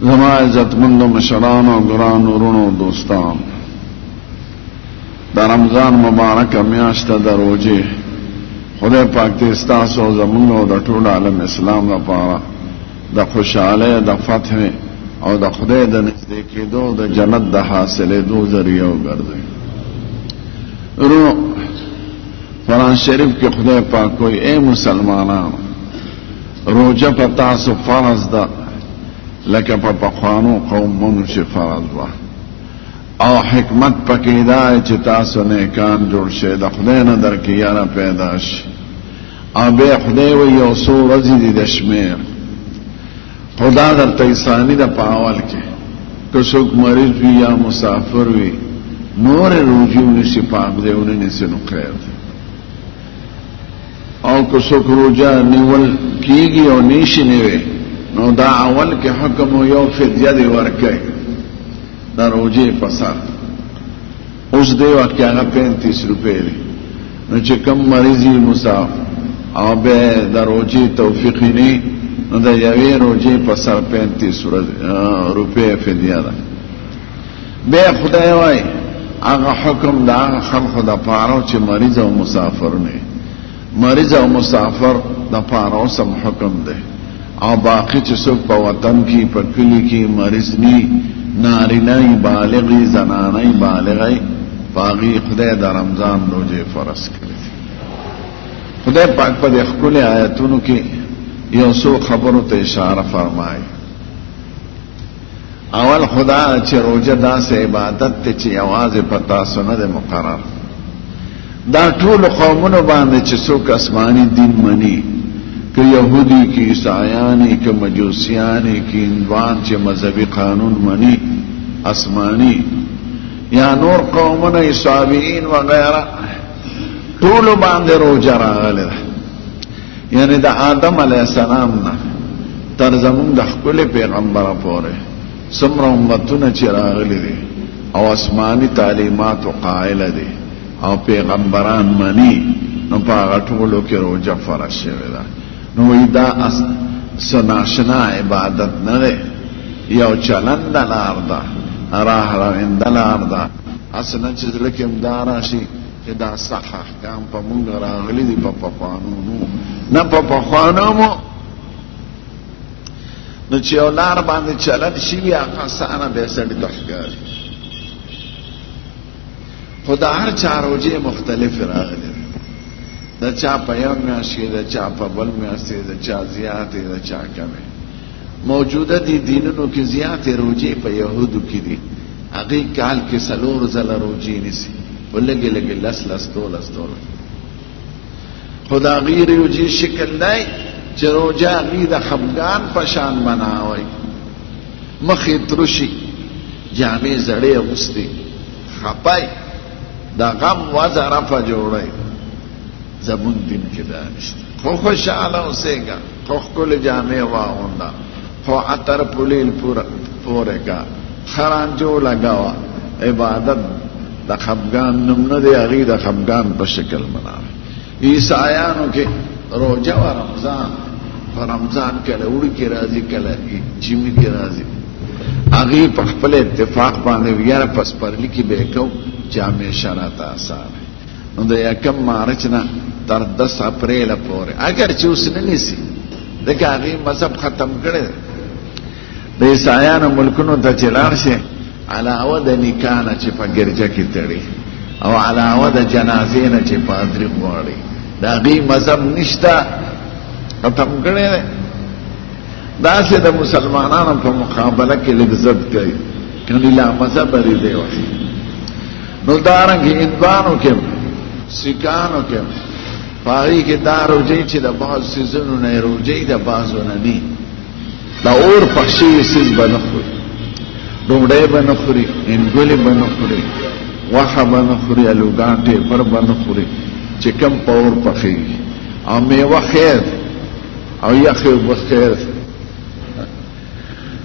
زما عزتمند مشران او ګران ورونو دوستان، د رمضان مبارک میاشت د روزې خدای پاک دې ستاسو او زموږ او د ټول عالم اسلام لپاره د خوشحاله، د فتح او د خدای د نږدې کېدو، د جنت د حاصلېدو ذریعہ وګرځي. قرآن شریف کې خدای پاک کوئی اے مسلمانانو، روزه په تاسو فرض ده لکه په پخوانو قومونو چې فرض وه، او حکمت پکې دا چې تاسو نیکان جوړ شئ، د خدای نه درکې یاره پیدا شي. او بیا خدای وایي یو څو ورځې دي د شمېر، خدا درته انساني ده په اول کې. که څوک مریض وي یا مسافر وي نورې روزې ونیسي، پاک دی ونه نیسي نو خیر دی. او که څوک روزه نیول کېږي او نیشي نیوي نو دا اول کې حکم یو فدیه دی ورکوي د روزې په سر. اوس دی وخت کې هغه 35 روپۍ دی. نو چې کم مریضي مسافر او به د روزې توفیق نه نو د یوې روزې په سر 35 روپۍ فدیه ده. بیا خدای وایي هغه حکم د هغه خلکو دپاره چې مریض او مسافر نه، مریض او مسافر دپاره اوس هم حکم دی. او باقی چې څوک په وطن کې په کلي کې مریض نی، نارینه بالغی زنانه بالغی، باقی خدای د رمضان روزه فرض کړی. خدای پاک په دې ښکلي آیتونو کې یو څو خبرو ته اشاره فرمایي. اول خدا چې روزه داسې عبادت ته چې یوازې په تاسو نه دی مقرر، دا ټول قومونو باندې چې څوک آسماني دین مني، که یهودی، که عیسایانی، که مجوسیانی، که هندوان چې مذهبي قانون مني آسمانی، یا نور قومونه عیسویین وغیره، ټولو باندې روزه راغلی ده. یعنی د آدم علیه السلام نه تر زمونږ د ښکلي پیغمبره پورې څومره امتونه چې راغلي دي او آسماني تعلیماتو قایله دي او پیغمبران مني، نو په هغه ټولو کې روزه فرض شوې ده. نو وی دا سناشنا عبادت نه ده، یو چلند لار ده، راه روینده لار ده. اصلا چې زړه کې دا راشي چې دا صح احکام په مونږ راغلي دي، په پخوانو نه په پخوانو مو نو چې یو لار باندې چلند شوي هغه اسانه دی سړي ته ښکاري. خو د هر چا روزې مختلف راغلي، د چا په یو میاشت کې، د چا په بل میاشت کې، د چا زیاتې، د چا کمې. موجوده دي دینونو کې زیاتې روزې په یهودو کې دي، هغوی کال کې 4 ځله روزې نیسي، په لږې لږې 10 12. خو د هغوی روزې شکل دی چې روزه هغوی د خفګان په شان بناوئ، مخې تروشي، جامې زړې اغوستې، خپی د غم وضع رفع جوړئ. زمون دین کې دا نشته. خو خوشحاله اوسېږه، خو ښکلې جامې واغونده، خو عطر پلیل پورې کا، خرانجو لګوه. عبادت د خفګان نوم نه دی، هغوی د خفګان په شکل مناوي. عیسایانو کې روزه و رمضان، په رمضان کله وړي کې راځي، کله جمعې کې راځي. هغوی په خپل اتفاق باندې یاره په سپرلي کې به یې کو چې همیشه راته اسانه. نو د 1 مارچ نه تر 10 اپریل پورې اگر چې اوس نه نیسي، ځکه هغوی مذهب ختم کړی دی. د عیسایانو ملکونو ته چې لاړ شي، علاوه د نکاح نه چې په ګرجه کې تړي، او علاوه د جنازې نه چې پادري غواړي، د هغوی مذهب نشته، ختم کړی دی. داسې د مسلمانانو په مقابله کې لږ ضد کوي، کنې لا مذهب لري دی وایي. نو دارنګې هندوانو کې، سیکانو کې، په هغوی کې دا روزې چې د بعض څیزونو نه یې روزې، د بعضو نه ني. د اور پخ شوي څیز به نه خوري، ډوډۍ به نه خوري، هندګلې به نه خوري، غوښه به نه خوري، الوګان ټیپر به نه خوري چې کوم په اور پخېږي. او میوه خیر او یخې اوبه خیر.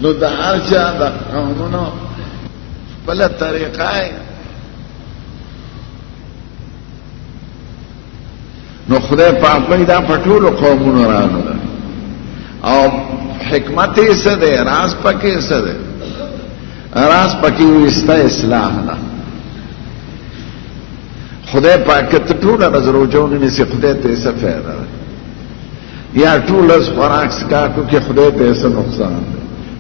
نو د هر چا د قومونو خپله طریقه یې. نو خدای پاک وایي دا په ټولو قومونو راغله، او حکمت یې څه دی راز پکې څه دی راز پکې وستا اصلاح ده خدای پاک ته ټول ورځ روزه ونیسي خدای ته څه فایده ده یا ټول ورځ خوراک څښاک کې خدای ته څه نقصان ده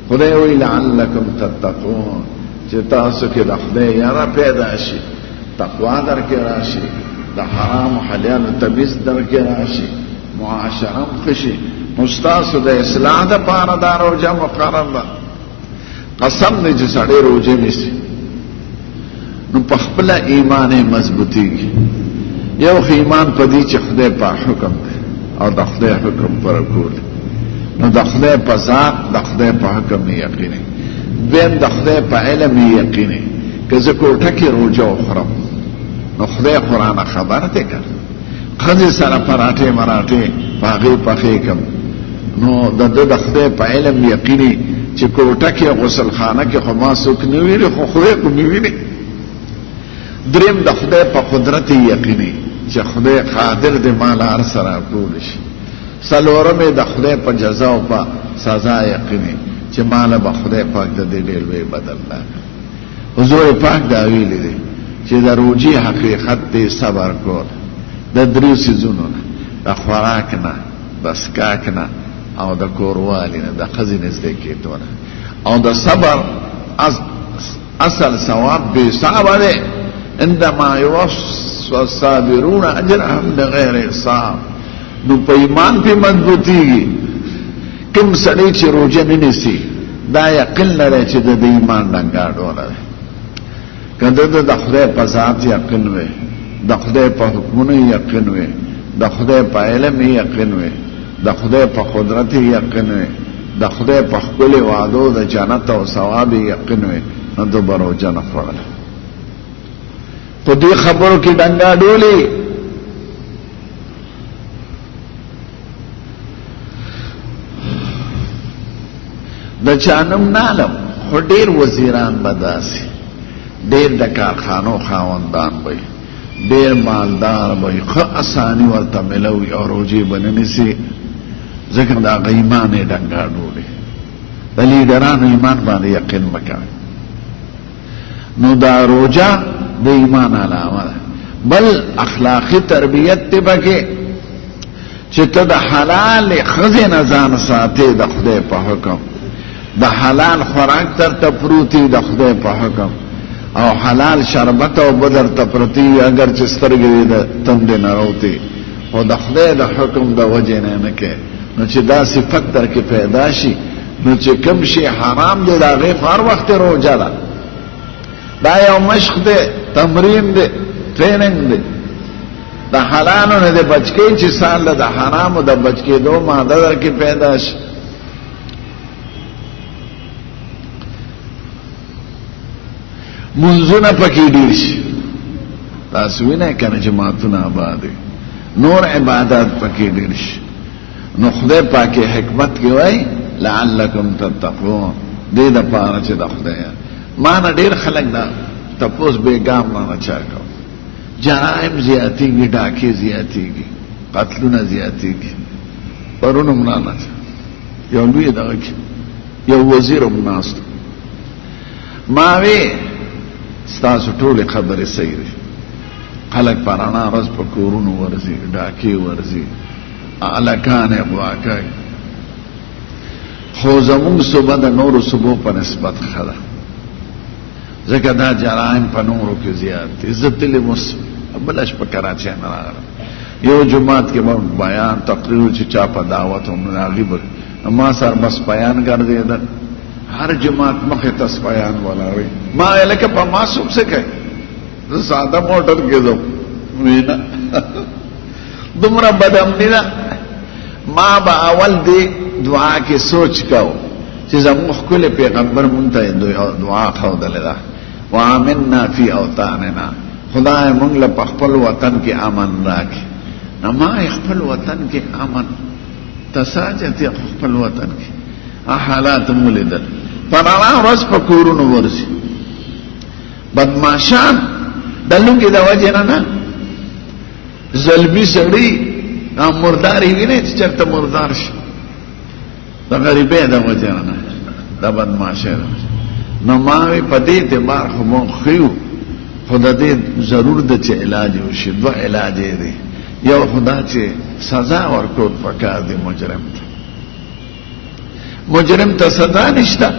خدای وی لعلکم تتقون چې تاسو کې د خدای یاره پیدا شي تقوا درکې راشي د حرام حلال تمیز درکې راشي معاشره خشي مستاسو د اصلاح د پاره دا روزه مقرر ده قسم دې چې سړی روزه نیسي نو په خپل ایمان مضبوطیږي یو ایمان پدې چې خدای په حکم دی او د خدای حکم پر کول نو د خدای په ذات د خدای په حکم یقیني بین د خدای په علم یقیني که زه کوټه کې روزه وخورم نو خدای قرآن خبر دی کړ خځې سره پراټې مراټې پاغې پخې کم نو د خدای په علم یقیني چې کوټه کې غسل خانه کې خو ما څوک نه ویني خو خدای خو مې ویني دریم د خدای په قدرت یقیني چې خدای قادر دی مال هر سره کول شي څلورم د خدای په جزا او په سزا یقیني چې مال به خدای پاک د دې ډېر لوی بدل راکړي حضور پاک دا ویلي دی چې د روزي حقیقت دی صبر کول د دریو څیزونو نه د خوراک نه د څښاک نه او د کوروالي نه د ښځې نږدې کېدو نه او د صبر اصل ثواب بې حسابه دی عندما یوفى الصابرون اجرهم بغیر حساب نو په ایمان پې مضبوطیږي کوم سړی چې روزه نه نیسي دا یقین لري چې د ایمان ډنګاډوله دی که د خدای په ذات یقین وي د خدای په حکمونو یقین وي د خدای په علم یقین وي د خدای په قدرت یقین وي د خدای په ښکلي وعدو د جنت او ثواب یقین وي نو د به روزه نه خوړله په دې خبرو کې ډنګاډولې د چا نوم نه علم خو ډېر وزیران به داسې ډېر د کارخانو خاوندان به ډېر مالدار به ښه اساني ورته ملوي او روزې به نه نیسي ځکه د هغه ایمان یې ډنګاډولې د لیډرانو ایمان باندې یقین مه کوئ نو دا روزه د ایمان علامه ده بل اخلاقی تربیت دی پکې چې ته د حلال ښځې نه ځان ساتې د خدای په حکم د حلال خوراک درته پروتي د خدای په حکم او حلال شربت او بدر ته پروتي اگر چې سترګې د تندې نه راوتي خو د خدای د حکم د وجې نه کې نو چې دا صفت در کې پیدا شي نو چې کوم شي حرام دی د هغې هر وخت روزه ده دا یو مشق دی تمرین دی ټریننګ دی د حلالو نه د بچکې چې سال د حرامو د بچکېدو ماده در کې پیدا شي منځونه پکې ډېر شي تاسو وینئ که نه جماعتونه آباد وي نور عبادات پکې ډېر شي نو خدای پاک حکمت کې وایي لعلکم تتقون دې دپاره چې د خدای ما نه ډېر خلک دا تپوس بېګام نه چا کوي جرایم زیاتېږي ډاکې زیاتېږي قتلونه زیاتېږي پرون هم رانه یو لوی دغه کې یو وزیر هم ناست ما وی ستاسو ټولې خبرې صحیح دي خلک په رڼا ورځ په کورونو ورځي ډاکې ورځي هلکان یې غوا کوي خو زمونږ صوبه د نورو صوبو په نسبت ښه ده ځکه دا جرایم په نورو کې زیات دي زه تللی اوس بله شپه کراچۍ نه راغلم یو جومات کې به بیان تقریر چې چا په دعوت هم راغلي به ما سر بس بیان ګرځېدل هر جماعت مخې ته بیان ولاړوي ما ویل لکه په ما څوک څه کوي زه ساده موټر کې ځم وینا دومره بدامني ده ما به اول دی دعا کې سوچ کو چې زموږ ښکلی پیغمبر مونږ ته دعا ښودلې ده وآمنا فی اوطاننا خدای مونږ له په خپل وطن کې امن راکړي نو ما خپل وطن کې امن تساجت خپل وطن کې حالات مولیدل پر رڼا ورځ په کورونو ورځي بدماشان د لونګې د وجې نه ظلمي سړي مردار یې وینئ چې چېرته مردار شي د د غریبۍ د وجې نه د بدمعاشۍ د وجې نو ما وی په دې اعتبار خو مو ښیو خو د دې ضرور ده چې علاج وشي دوه علاج یې دی یو خدا چې سزا ورکول پکار دی مجرم ته سزا نشته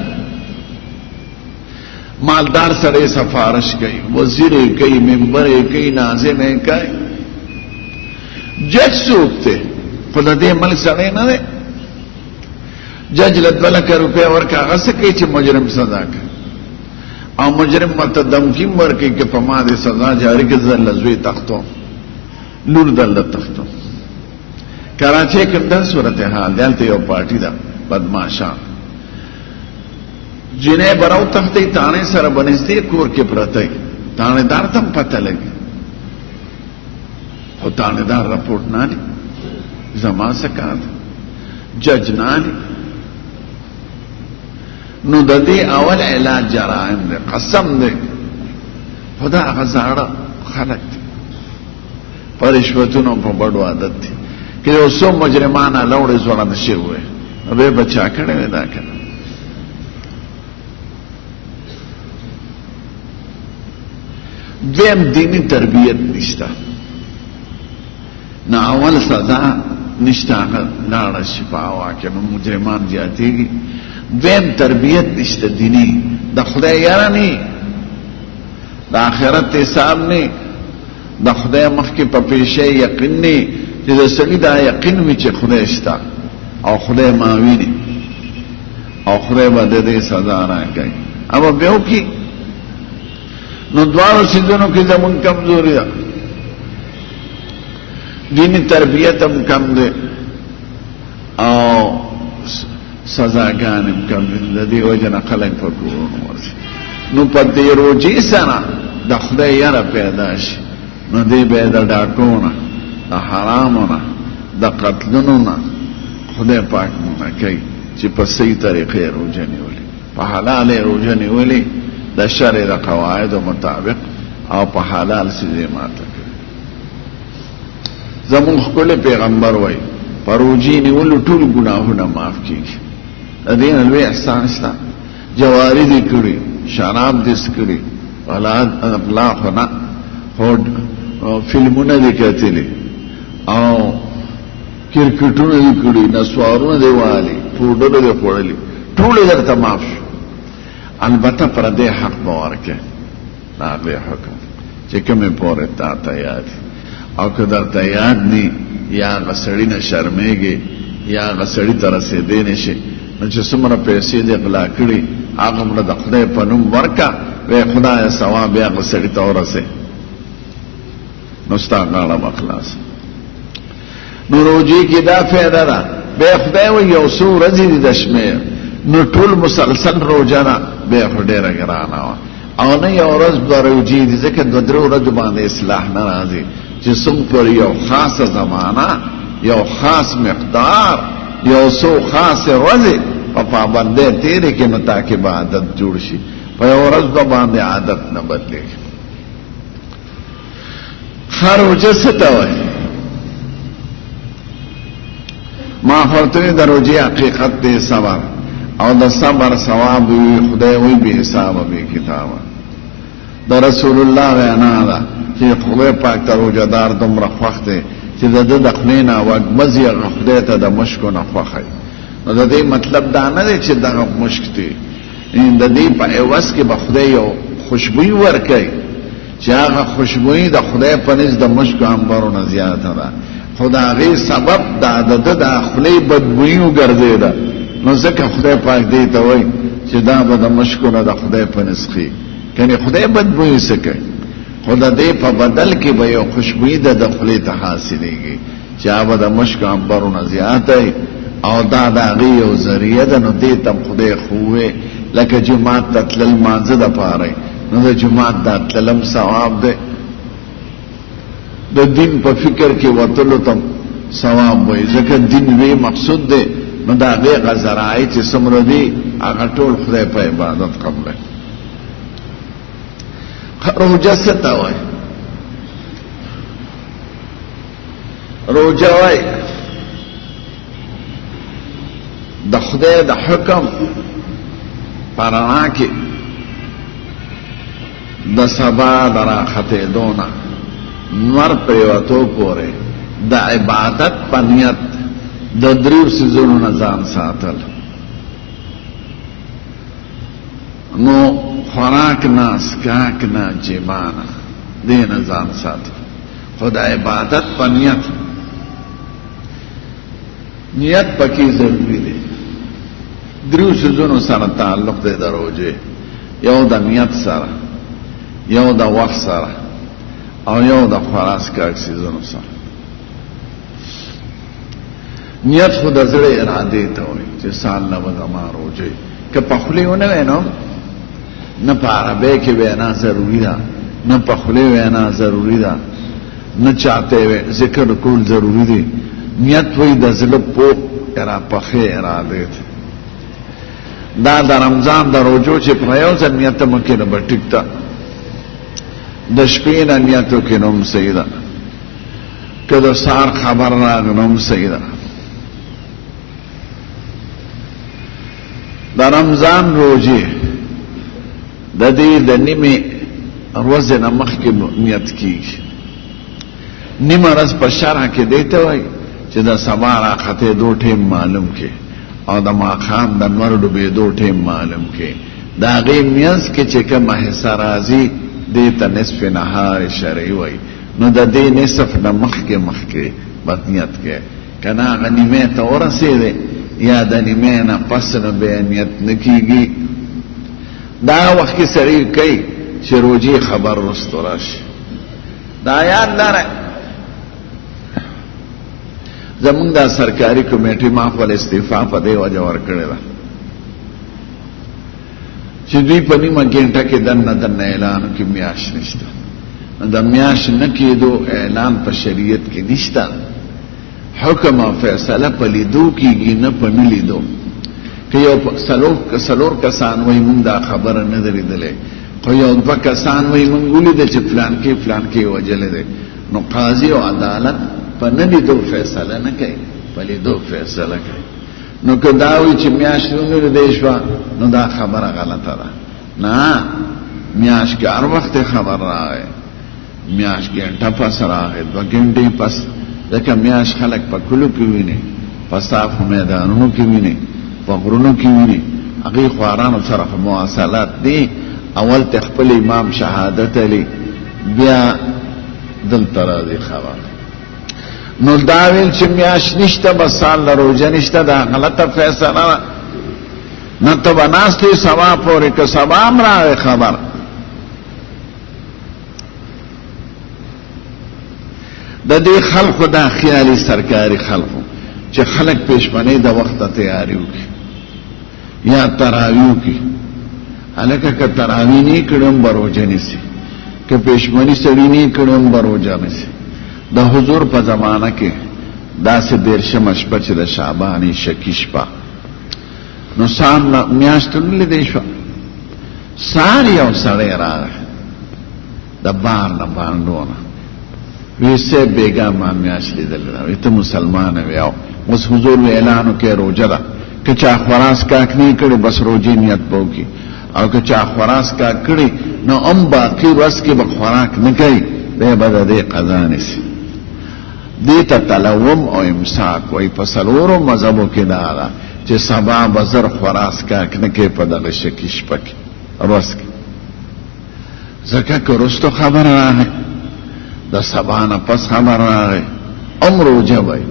مالدار سره سفارش کوي وزیر کوي منبر کوي ناظم کوي جج څوک دی خو د دې ملک سړی نه دی جج له 2 لک روپۍ ورکړه هغه څه کوي چې مجرم سزا کوي او مجرم ورته دمکی ورکړي چې په ما دې سزا جاری کړه زه له زوی تختو لور دله تختو کراچۍ کې دا صورتحال دلته یو پارټي ده بدمعشان جنې براو تختې تانه سره بنځدې کور کې پرته تانه دار تم پته لګي او تانه دار رپورټ نه دي زما سکات جج نه نو د دې اول علاج جرائم ده قسم ده خدا غزاړه خلک پرشوتونو په بڑو عادت دي کې یو څو مجرمانه لوړې زوړه نشي وي به بچا کړي دا کنه دیم دینی تربیت نشتا نا اول سزا نشتا لاړه شفاوا کنه مجرمان زیاتېږي دیم تربیت نشتا دینی د خدای یاره نه د آخرت حساب نه د خدای مخکې په پیشه یقین نه چې د سړي دا یقین وي چې خدای شته او خدای ماویني او خدای به د دې سزا راکوي اما به وکړي نو دوارو سیزونو کی زمون کمزوری دا دینی تربیت هم کم دے او سزاگان هم کم دے دی وجن خلق پکورون ورسی نو پا دی روجی سنا دا خدای یرا پیداشی نو دی بیدا ڈاکونا دا حرامونا دا قتلنونا خدای پاک مونا کئی چی پا سی طریقی روجنی ولی پا حلال روجنی ولی د شرع د قواعد مطابق او په حلال سيزه ماته زمون خپل پیغمبر وای پروجی نیول ټول ګناهونه معاف کیږي د دې لوی احسان شته جواری دي کړی شراب دې سکړي اولاد اخلاقنا هود فلمونه دي کتلې او کرکټونه دي کړی نسوارونه دی والی پوډر دي خورلې ټول درته معاف البته پر دې حق باورکه ناغه حکم چې کومه پورې تا ته یاد او که درته یاد ني یا غسړی نه شرمېږي یا غسړی تر رسیدې نشي نو چې څومره پیسې دې غلا کړې هغه مړه د خدای په نوم ورکا وې خدای ثواب یا غسړی ته ورسه نو ستاغاله مخلاص نو روجي کې دا فائدہ ده به خدای و یو څو ورځې د شمیر نو ټول مسلسل روزانه به ډېره ګرانه او نه یو ورځ دروځي ځکه د درو ورځې باندې اصلاح نه راځي چې څوم پر یو خاصه زمانہ یو خاص مقدار یو څو خاص ورځې په پابندۍ تیرې کې نو تاکي به عادت جوړ شي په یو ورځ باندې عادت نه بدلېږي خروجه څه وایي ما فرتنی دروځي حقیقت دې صبر او د صبر ثواب وي خدای وي به حساب به کتاب د رسول الله وینا ده چې خدای پاک ته روزدار دومره خوښ دی چې د خپلنا وګمزي خدای ته د مشکو نه خوښي نو د دې مطلب دا نه دی چې دغه مشک دی ان د دې په اوس کې به خدای یو خوشبوئی ورکړي چې هغه خوشبوئی د خدای په نس د مشکو انبارونه زیاته ده خدای سبب د خپلې بدبوئی وګرځیدا نو ځکه خدای پاک دی ته وای چې دا به د مشکو نه د خدای په نسخي کني خدای بدبوئی سکه خدای دې په بدل کې به یو خوشبوئی د خپلې ته حاصلېږي چې هغه د مشکو انبارونه زیاته او دا دغه یو ذریعہ ده نو دې تم خدای خوې لکه جمعه تتل مانزه د پاره نو د جمعه د تلم ثواب ده د دین په فکر کې وتلو تم ثواب وي ځکه دین وی مقصود ده نو دا هغه غزرای چې سمره دي هغه ټول خدای په عبادت قبل روزه ست وای روزه وای د خدای د حکم پرانا کې د سبا درا خطه دونا نور پریوتو پورې د عبادت پنیت د دریو سيزونو نه ځان ساتل نو خوراک نه اسکاک نه جمانه دین ځان ساتل خدای عبادت پنیت نیت پکې ضروری دی دریو سيزونو سره تعلق دی دروځي یو د نیت سره یو د وخت سره او یو د خلاص کاک سيزونو سره نیت خود زړه اراده ته وي چې سال نه وځما روځي که په خلیونه وینم نه په عربی کې وینا ضروری ده نه په خلی وینا ضروری ده نه چاته ذکر کول ضروری دی نیت وي د زړه په ارا پخې اراده دا د رمضان د روزو چې په یو ځل نیت مکه نه بټیکتا د شپې نه نیتو کې نوم سیدا کله سار خبر راغنوم سیدا د رمضان روزي د دې د نیمه ورځ نه مخکې نیت کیږي نیمه ورځ په شرع کې دیته وای چې د سبا راخته دوه ټیم معلوم کې او د ماخام د نور ډوبې دوه ټیم معلوم کې دا غي میاس کې چې کومه حصہ راځي دیتا نصف نهار شرعی وای نو د دې نصف نه مخکې بدنیت کې کنا غنیمه ته ورسېده یا د نیمه نه پس نه به نیت نکېږي دا وخت کې سړی کوي چې روزي خبر رستو راشي دا یاد لره زمونږ د سرکاري کمیټې ما خپل استعفا په دې وجه ورکړې ده چې دوی په نیمه ګنټه کې دنه اعلان کې میاش نشته د میاش نه کېدو اعلان په شریعت کې نشته حکم او فیصله په لیدو کېږي نه په نه لیدو که یو سلور کسان وایي مونږ دا خبره نه درېدلې خو یو دوه کسان وایي مونږ ولیده چې فلان کې وجلې دی نو قاضي او عدالت په نه لیدو فیصله نه کوي په لیدو فیصله کوي نو که داوی چې میاش نو دې شو نو دا خبره غلطه ده نه میاش کې هر وخت خبر راغی میاش ګنټه پس راغی 2 ګنټې پس ځکه میاش خلک په کلو کې ویني په صاف میدانونو کې ویني په غرونو کې ویني هغه خوارانو سره مواصلات دي اول تخپل امام شهادت علی بیا دل ترازی خبر نو داویل چې میاش نشته بس سال روزه نشته دا غلطه فیصله نه ته بناستی سبا پورې که سبا امره خبر د دې خلقو دا خیالي سرکاري خلقو چې خلق پېشمنۍ د وخت تیاری وکړي یا تراویح وکړي هلکه که تراویح نه کړم بروجه نیسي که پېشمنۍ سړي نه کړم بروجه نیسي د حضور په زمانه کې داسې دیرشمه شپه چې د شعبانې شکی شپه نو سان میاشت لیدې شوه سار یو سړی راغی د بار نه باندونه وی سه بیگا ما میاش لیدل وی ته مسلمان وی اوس حضور وی اعلان وکړ روزه ده که چا خراس کاک نه کړي بس روزي نیت پوکي او که چا خراس کاک کړي نو ام باقی ورځ کې به خوراک نه کوي به بد دې قضا نشي دې ته تلوم او امساک وی په سلورو مذهبو کې دا چې سبا بزر خراس کاک نه کوي په دغه شکیش پک ورځ کې زکه کورستو خبر راغی د سبانه پس خبر راغی عمر وجوي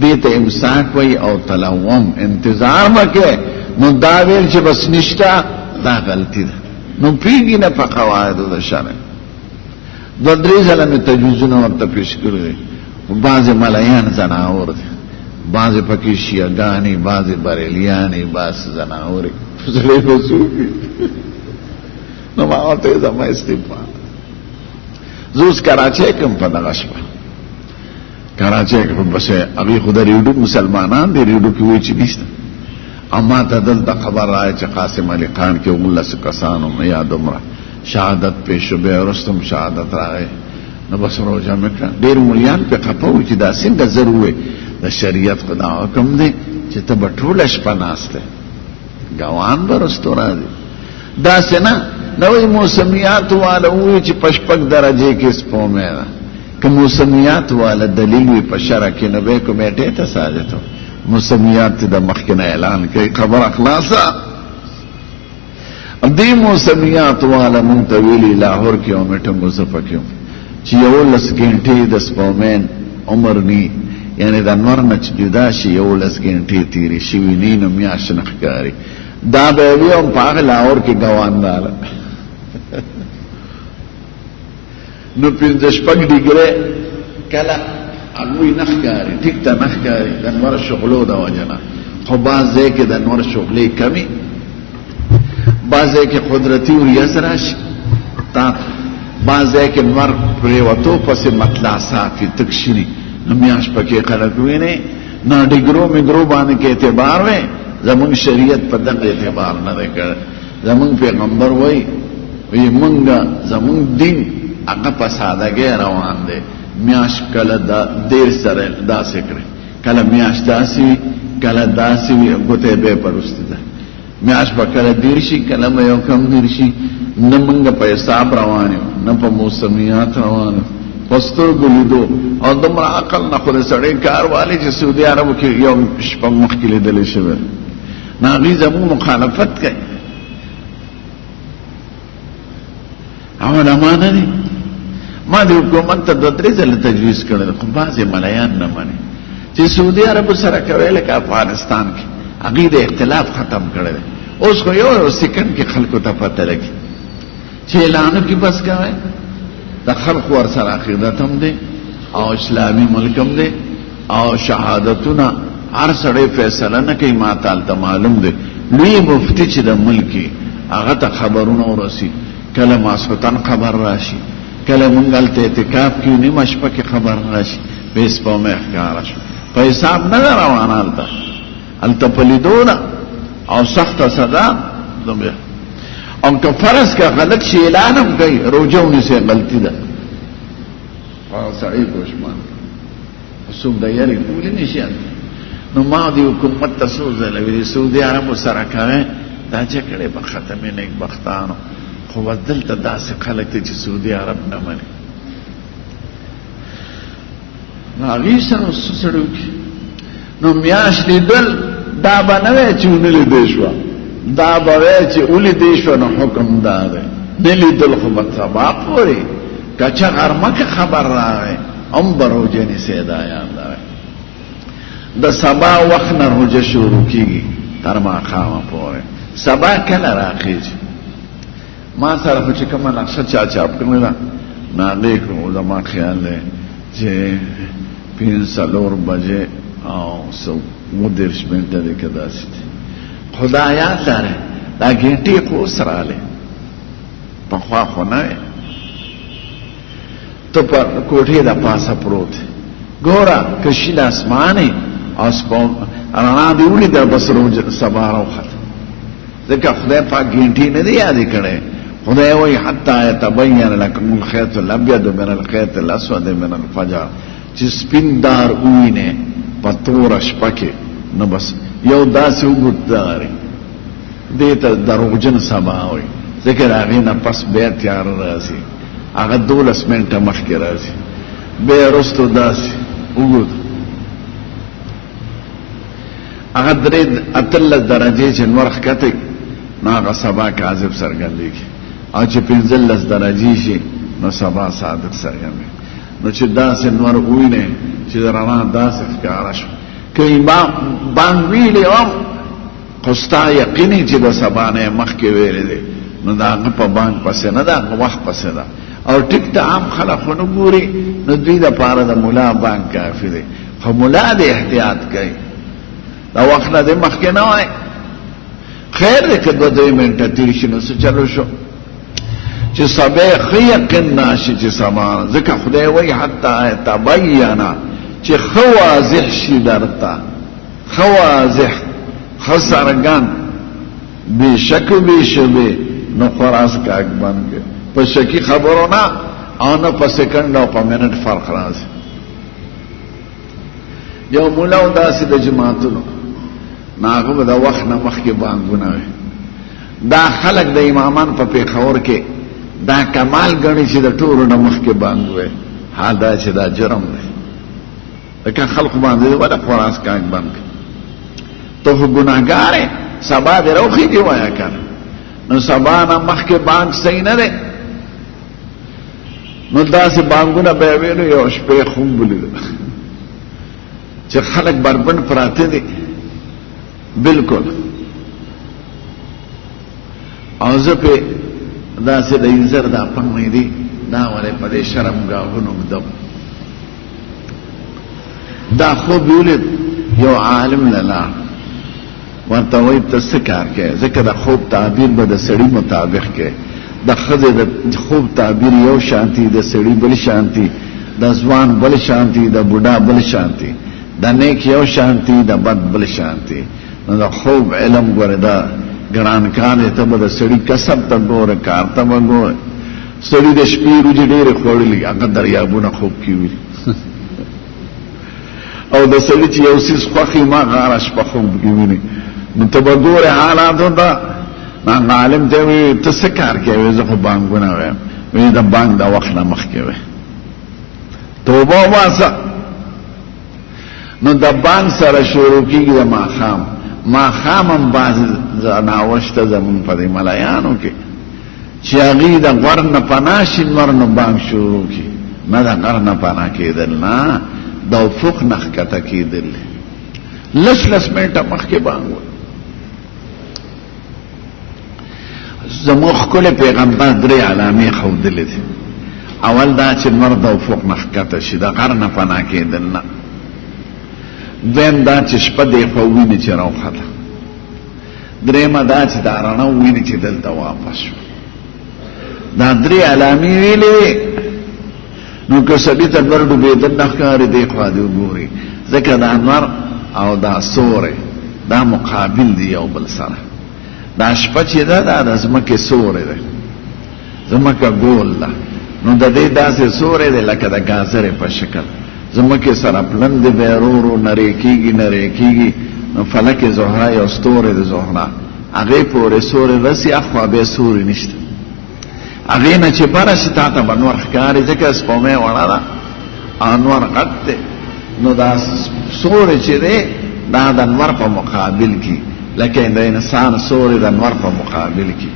دیت امساک وی او تلوم انتظار مکه نو دا ویل چې بس نشتا دا غلطی ده نو پیږي نه په قواعد د شرع د درې ځله تجویزونه ورته پیش کړی بعض ملایان زناور دي بعض پکې شیعاګانی بعض بریلیانی بعض زناور فزلې وسوږي نو ما ورته زما استفاده زوس کراچۍ کوم په دغه شپه کراچۍ کې بس هغه خو د ریډو مسلمانان دی ریډو کې وی چې نشته اما ته دلته خبر راځي چې قاسم علي خان کې 19 کسانو یا دمره شهادت پېښ به ورستم شهادت راغی نو بس روزه مکه ډېر مليان په خپو چې دا څنګه ضروري د شریعت خدا حکم دی چې چې ته به ټوله شپه ناسته ګوان به رستو راځي داسې نه نوې موسمیات والا وایي چې په شپږ درجې کې سپومې ده که موسمیات والا دلیل وي په شرع کې نو به کمیټې ته ثابتو موسمیات د مخکې نه اعلان کوي خبره خلاصه دې موسمیات والا مونږ ته ویلي لاهور کې او میټنګو زه پکې چې 11 غنټې د سپومین عمر نی یعنی د انور نه چې جدا شي 11 غنټې تیرې شوي نی نو میاشت نه ښکاري دا به وي هم په هغه لاهور کې ګوانداله نو 15 ډیګري کله هغوی نه ښکاري ټیک ته نه ښکاري د انور شغلو د وجنه خو بعض ځای کې د انور شغلې کمی بعض ځای کې قدرتي وریځ راشي بعض ځای کې انور پرېوتو پسې مطلع صافي تک شیني نو میاشت پکې خلک ویني نه ډیګرو میګرو باندې کې اعتبار وي زمونږ شریعت په دغه اعتبار نه دی کړی زمونږ پیغمبر وایي مونږ زمونږ دین هغه په سادهګۍ روان دی میاشت کله دیر سره داسې کړي کله میاشت داسې وي کله داسې وي ګوتې به پرستی ده میاشت به کله دیر شي کله به یو کم دیر شي نه مونږ په حساب روان یو نه په موسمیات روان یو په سترګو لیدو او دومره عقل نه خو د سړی کار والی چې سعودي عربو کې یو شپه مخکې لیدلی شوی نه هغوی زموږ مخالفت کوي علما نه دي ما د حکومت ته 2-3 ځله تجویز کړی خو بعضې ملیان نه مني چې سعودي عربو سره کوي لکه افغانستان کې هغوی د اختلاف ختم کړی دی اوس خو یو سیکنډ کې خلکو ته پته لګي چې اعلانو کې بس کوي د خلق ورسره عقیدت هم دی او اسلامي ملک هم دی او شهادتونه هر سړی فیصله نه کوي ما تعالی ته معلوم دی لوی مفتی چې د ملکی هغه ته خبرونه ورسي کله ماسخوتن خبر راشي کله مونږ هلته اعتکاف کیو نیمه شپه کې خبر راشي په سپومې ښکاره شو په حساب نه ده روانه هلته په لیدو ده او سخته سزا او که فرض که غلط شي اعلان هم کوي روجه ونیسئ غلطي ده سړی پښمان څوک د یاري کولی نشي نو ما د حکومت ته څو ځله ویلي سعودي عربو سره کوئ دا چې کړی به ختمې نیکبختانو خو بس دلته داسې خلک دی چې سعودي عرب نه مني نو هغوی سره اوس څه سړی وکړي نو میاشت لیدل دا به نه وی چې ونه لیدی شوه دا به وی چې ولیدی شوه نو حکم دا دی نه لیدل خو به سبا پورې که چا غرمه که خبر راغی هم به روجه نیسئ دا یاد لرئ د سبا وخت نه روجه شروع کېږي تر ماښامه پورې سبا کله راخېږي ما سره خو چې کومه نقشه چا چاپ کړې ده نو هغې کړو زما خیال دی چې 5-4 بجې او 30 منټه دی که داسې دی خو دا یاد لرئ دا ګنټې خو اوس راغلې پخوا خو نه وې ته په کوټې د پاسه پروت ګوره که شین اسمانې او رڼا دې ولیده بس روج سبا راوخته ځکه خدای پاک ګنټې نه دی یادې کړی خدای وایي حتی یتبین لکم الخیط الابیض من الخیط الاسود من الفجر چې سپین دار ووینې په توره شپه کې نو بس یو داسې اوږد داري دې ته دروغجن سبا وایي ځکه د هغې نه پس بیا تیاره راځي هغه 12 منټه مخکې راځي بیا وروستو داسې اوږد هغه 18 درجې چې نور ښکته نو هغه سبا کاذب څرګندېږي او چې 15 درجې شي نو سبا صادق څرګندېږي نو چې داسې نور ووینې چې د رڼا داسې ښکاره شو که امام بانګ ویلی هم خو ستا یقیني چې د سبا نه یې مخکې ویلی دی نو د هغه په بانګ پسې نه ده هغه وخت پسې ده او ټیک ته عام خلک خو نه ګوري نو دوی دپاره د ملا بانګ کافي دی خو ملا دې احتیاط کوي دا وخت نه دی مخکې نه وای خیر دی که 2-3 منټه تیر شي نو څه چلو شو چې سبا ښه یقین ناشي چې سبا ځکه خدای وایي حتی یتبینه چې ښه واضح شي درته ښه واضح ښه څرګند بې شک و بې شبې نو خراس کاک بند کړي په شکي خبرو نه او نه په سکنډ او په منټ فرق راځي یو مولا داسې د جماعتونو ناغو دا وقت نه مخکې بانګونه وي. دا خلک د امامان په پیښور کې دا کمال ګڼي چې د ټولو نه مخکې بانګ وي. حال دا چې دا جرم دی. لکه خلقو باندې ولا خراس کاک بند ته خو ګناهګار یې، سبا دې راوخېږي وایه که نه. نو سبا نه مخکې بانګ صحیح نه دی. نو داسې بانګونه به یې ویلو یو شپې خوب ولیده چې خلک بربند پراته دي بالکل، او زه پې داسې د انځر دا پنګ دي دا ولې په دې شرمګاهونو ږدم. دا خوب ولید یو عالم لاله ورته وایي ته څه کار کوې؟ ځکه د خوب تعبیر به د سړي مطابق کوې. د ښځې د خوب تعبیر یو شانتي، د سړي بل شانتي، د ځوان بل شانتي، د بوډا بل شانتي، د نیک یو شانتي، د بد بل شانتي. نو د خوب علم ګوره دا ګران کار دی. ته به د سړي کسب ته ګوره، کار ته به ګوره. سړي د شپې روجې ډېرې خوړلي، هغه دریابونه خوب کې وي او د سړي چې یو څیز خوښي ما غاره شپه خوب کې ویني. نو ته به ګورې حالاتو ته. نو عالم ته وایي ته څه کار کوې؟ زه خو بانګونه وایم. وایي د بانګ د وخت نه مخکې وی توبه وباسه. نو د بانګ سره شروع کېږي د ماښام. ماښام هم بعضې ناوه شته زمونږ په دې ملایانو کې چې هغوی د غور نه پناه شي نور نو بانګ شروع کړي. نه د غر نه پناه کېدل، نه د افق نه ښکته کېدل. لس منټه مخکې بانګ وی. زموږ ښکلی پیغمبر درې علامې ښودلې دي. اول دا چې نور د افق نه ښکته شي، د غر نه پناه کېدل نه. دویم دا چې شپه دی خوا ویني چې راوخته. درېیمه دا چې دا رڼه ویني چې دلته واپس شو. دا درې علامې ویلې نو که سړي ته نور ډوبېدل نه ښکاري دی خوا دې وګوري، ځکه دا نور او دا سوری دا مقابل دی یو بل سره. دا شپه چې ده دا د ځمکې سوری دی، ځمکه ګول ده. نو د دې داسې سوری دی لکه د ګازرې په شکل. ځمکې سره پلن دی بیا ورو ورو نری کېږي نری کېږي. نو فلک زهره یو ستوری د زهره هغې پورې سوری رسي، اخوا بیا سوری نشته. هغې نه چې بره شي تا ته به نور ښکاري، ځکه سپومۍ وړه ده او نور غټ دی. نو دا سوری چې دی دا د نور په مقابل کې، لکه د انسان سوری د نور په مقابل کې.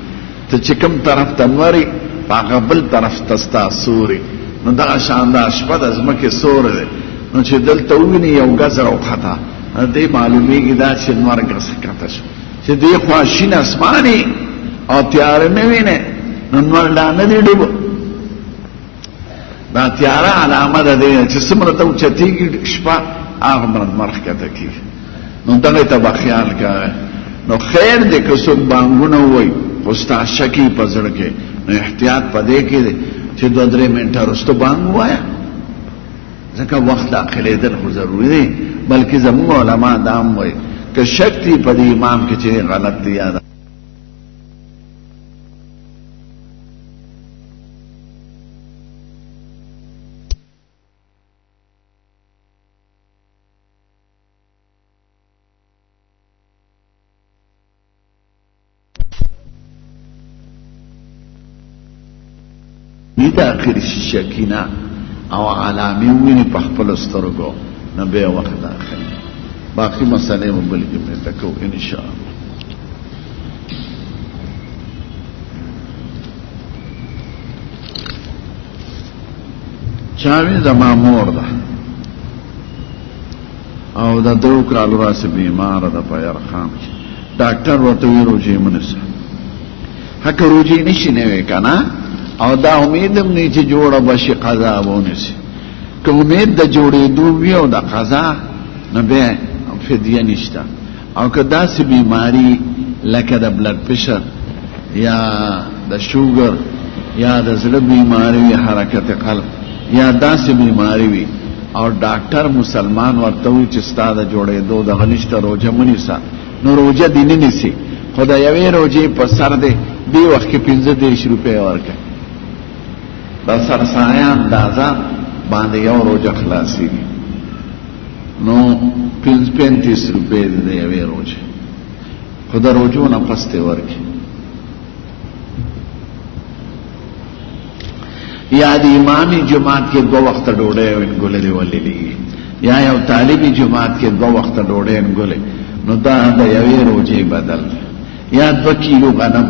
ته چې کوم طرف ته نوري په هغه بل طرف ته ستا سوری. نو دغه شان دا شپه د ځمکې سوری دی. نو چې دلته وویني یو ګز راوخته، دې معلومیږي دا چې نور ګز ښکته شو. چې دې خوا شین اسماني او تیاره نه وینې نو نور لا نه دی ډوبه. دا تیاره علامه ده دی چې څومره ته اوچتېږي شپه هغومره نور ښکته کېږي. نو دغې ته به خیال کوئ. نو خیر دی که څوک بانګونه ووایي خو ستا شکي په زړه کې، نو احتیاط په دې کې دی چې 2-3 منټه وروسته بانګ ووایه، ځکه وخت داخلېدل خو ضروري دی. بلکې زموږ علما دا هم وایي که شک دی په دې امام کې چې غلط دی یا د اخر شکینا او علامې ویني په خپل سترګو نه به وخت داخل. باقي مسئلې مو بل کې تکو ان شاء الله. چاوي زما مور ده او د دوه کالو راسه بیمار ده په يرخام. ډاکټر ورته وی روجي منسه حق روجي نشي نه وکنه او دا امیدم نه چې جوړه بشي قضا ونسي. که امید د جوړېدو وي او د قضا نه به فدیه نشته. او که داسې بیماری لکه د بلډ پرشر یا د شوګر یا د زړه بیماری وي، حرکت قلب یا داسې بیماری وي او ډاکټر مسلمان ورته وي چې ستا د جوړېدو دغه نشته روژه مه نیسه، نو روژه دې نه نیسي. خو د یوې روژې په سر دی دې وخت کې 15 روپۍ ورکړه. دا سرسایه اندازه باندې یو روژه خلاصېږي، نو 35 روپۍ د یوې روژې. خود روجو نه پسته ورکی یا د امامي جماعت کې 2 وخت ډوډۍ انګولې ولې یا یو طالبي جماعت کې 2 وخت ډوډۍ انګولې نو دا د یوې روزي بدل یا 2 کیلو غنم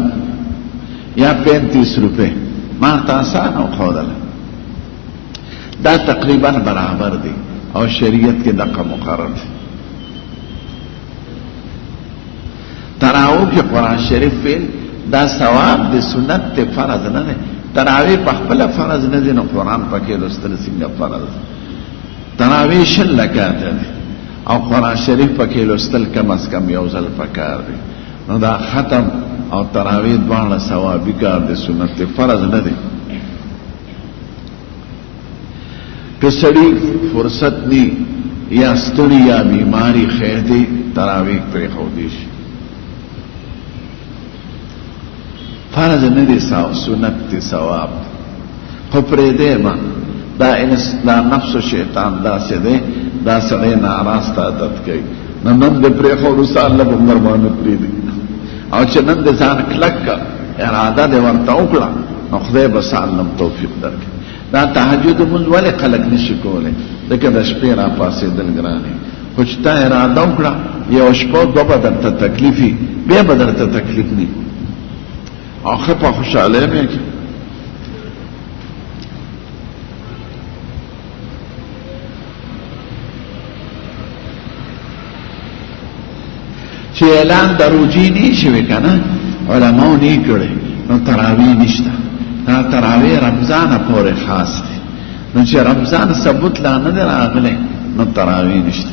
یا 35 روپے ما تاسان او خودل دا تقریبا برابر دي او شریعت کې دغه مقرر دي تراو کې قرآن شریف فعل دا ثواب د سنت ته فرض نه ده تراوی په خپل فرض نه دي نو قرآن پکې لوستل څنګه فرض تراوی شل لکات دي او قرآن شریف پکې لوستل کم از کم یو ځل پکار دي نو دا ختم او تراوی دواړه ثوابي کار دي سنت ته فرض نه دي که سړی فرصت ني یا ستړي یا بیماری خیر دی تراوی پرې خو دي فرض نه دي سنت دي ثواب خو پرې دی ما دا نفس و شیطان دا سه دی دا سړی ناراست عادت کوي نن د پرې خو رسول الله مرمانه پرې دي او چې نن د ځان کلک اراده دې ورته وکړه نو خدای به سالم توفیق درکړي دا تهجد مونږ ولې خلق نشي کولای لکه د شپې را پاسې دلګرانې خو چې تا اراده وکړه یو شپه 2 بدل ته تکلیفي به بدل ته تکلیف نه آخر پا خوشحاله میگه چه اعلان دروجی نیشوی کنه علماء نی کرده نو تراوی نشتا تراوی رمضان پور خاص دی نو چه رمضان ثبوت لانه در آغله نو تراوی نشتا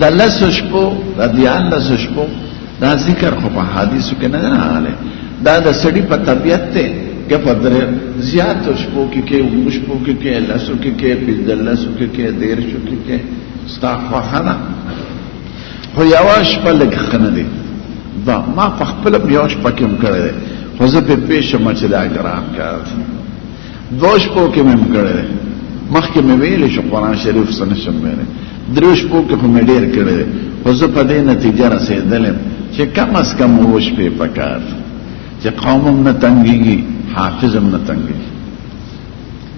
دا لسو شپو دا دیان لسو شپو دا ذکر خو په حدیثو کې نه راغلی دا د سړي په طبیعت ته کې په زیاتو شپو کې شپو کې لسو کې پنځلسو کې 13 کې ستا خوښه ده خو یوه شپه لږ ښه نه دی ما په خپله یوه شپه کې هم کړی دی خو زه پې پېښم چې دا ګران کار دی 2 شپو کې مې هم کړی دی مخکې مې ویلی شو قرآن شریف څه نشم ویلی 3 شپو کې خو مې ډېر کړی دی خو زه په دې نتیجه رسېدلم چې کم از کم 2 شپې پکار چې قوم هم نه تنګېږي حافظ هم نه تنګېږي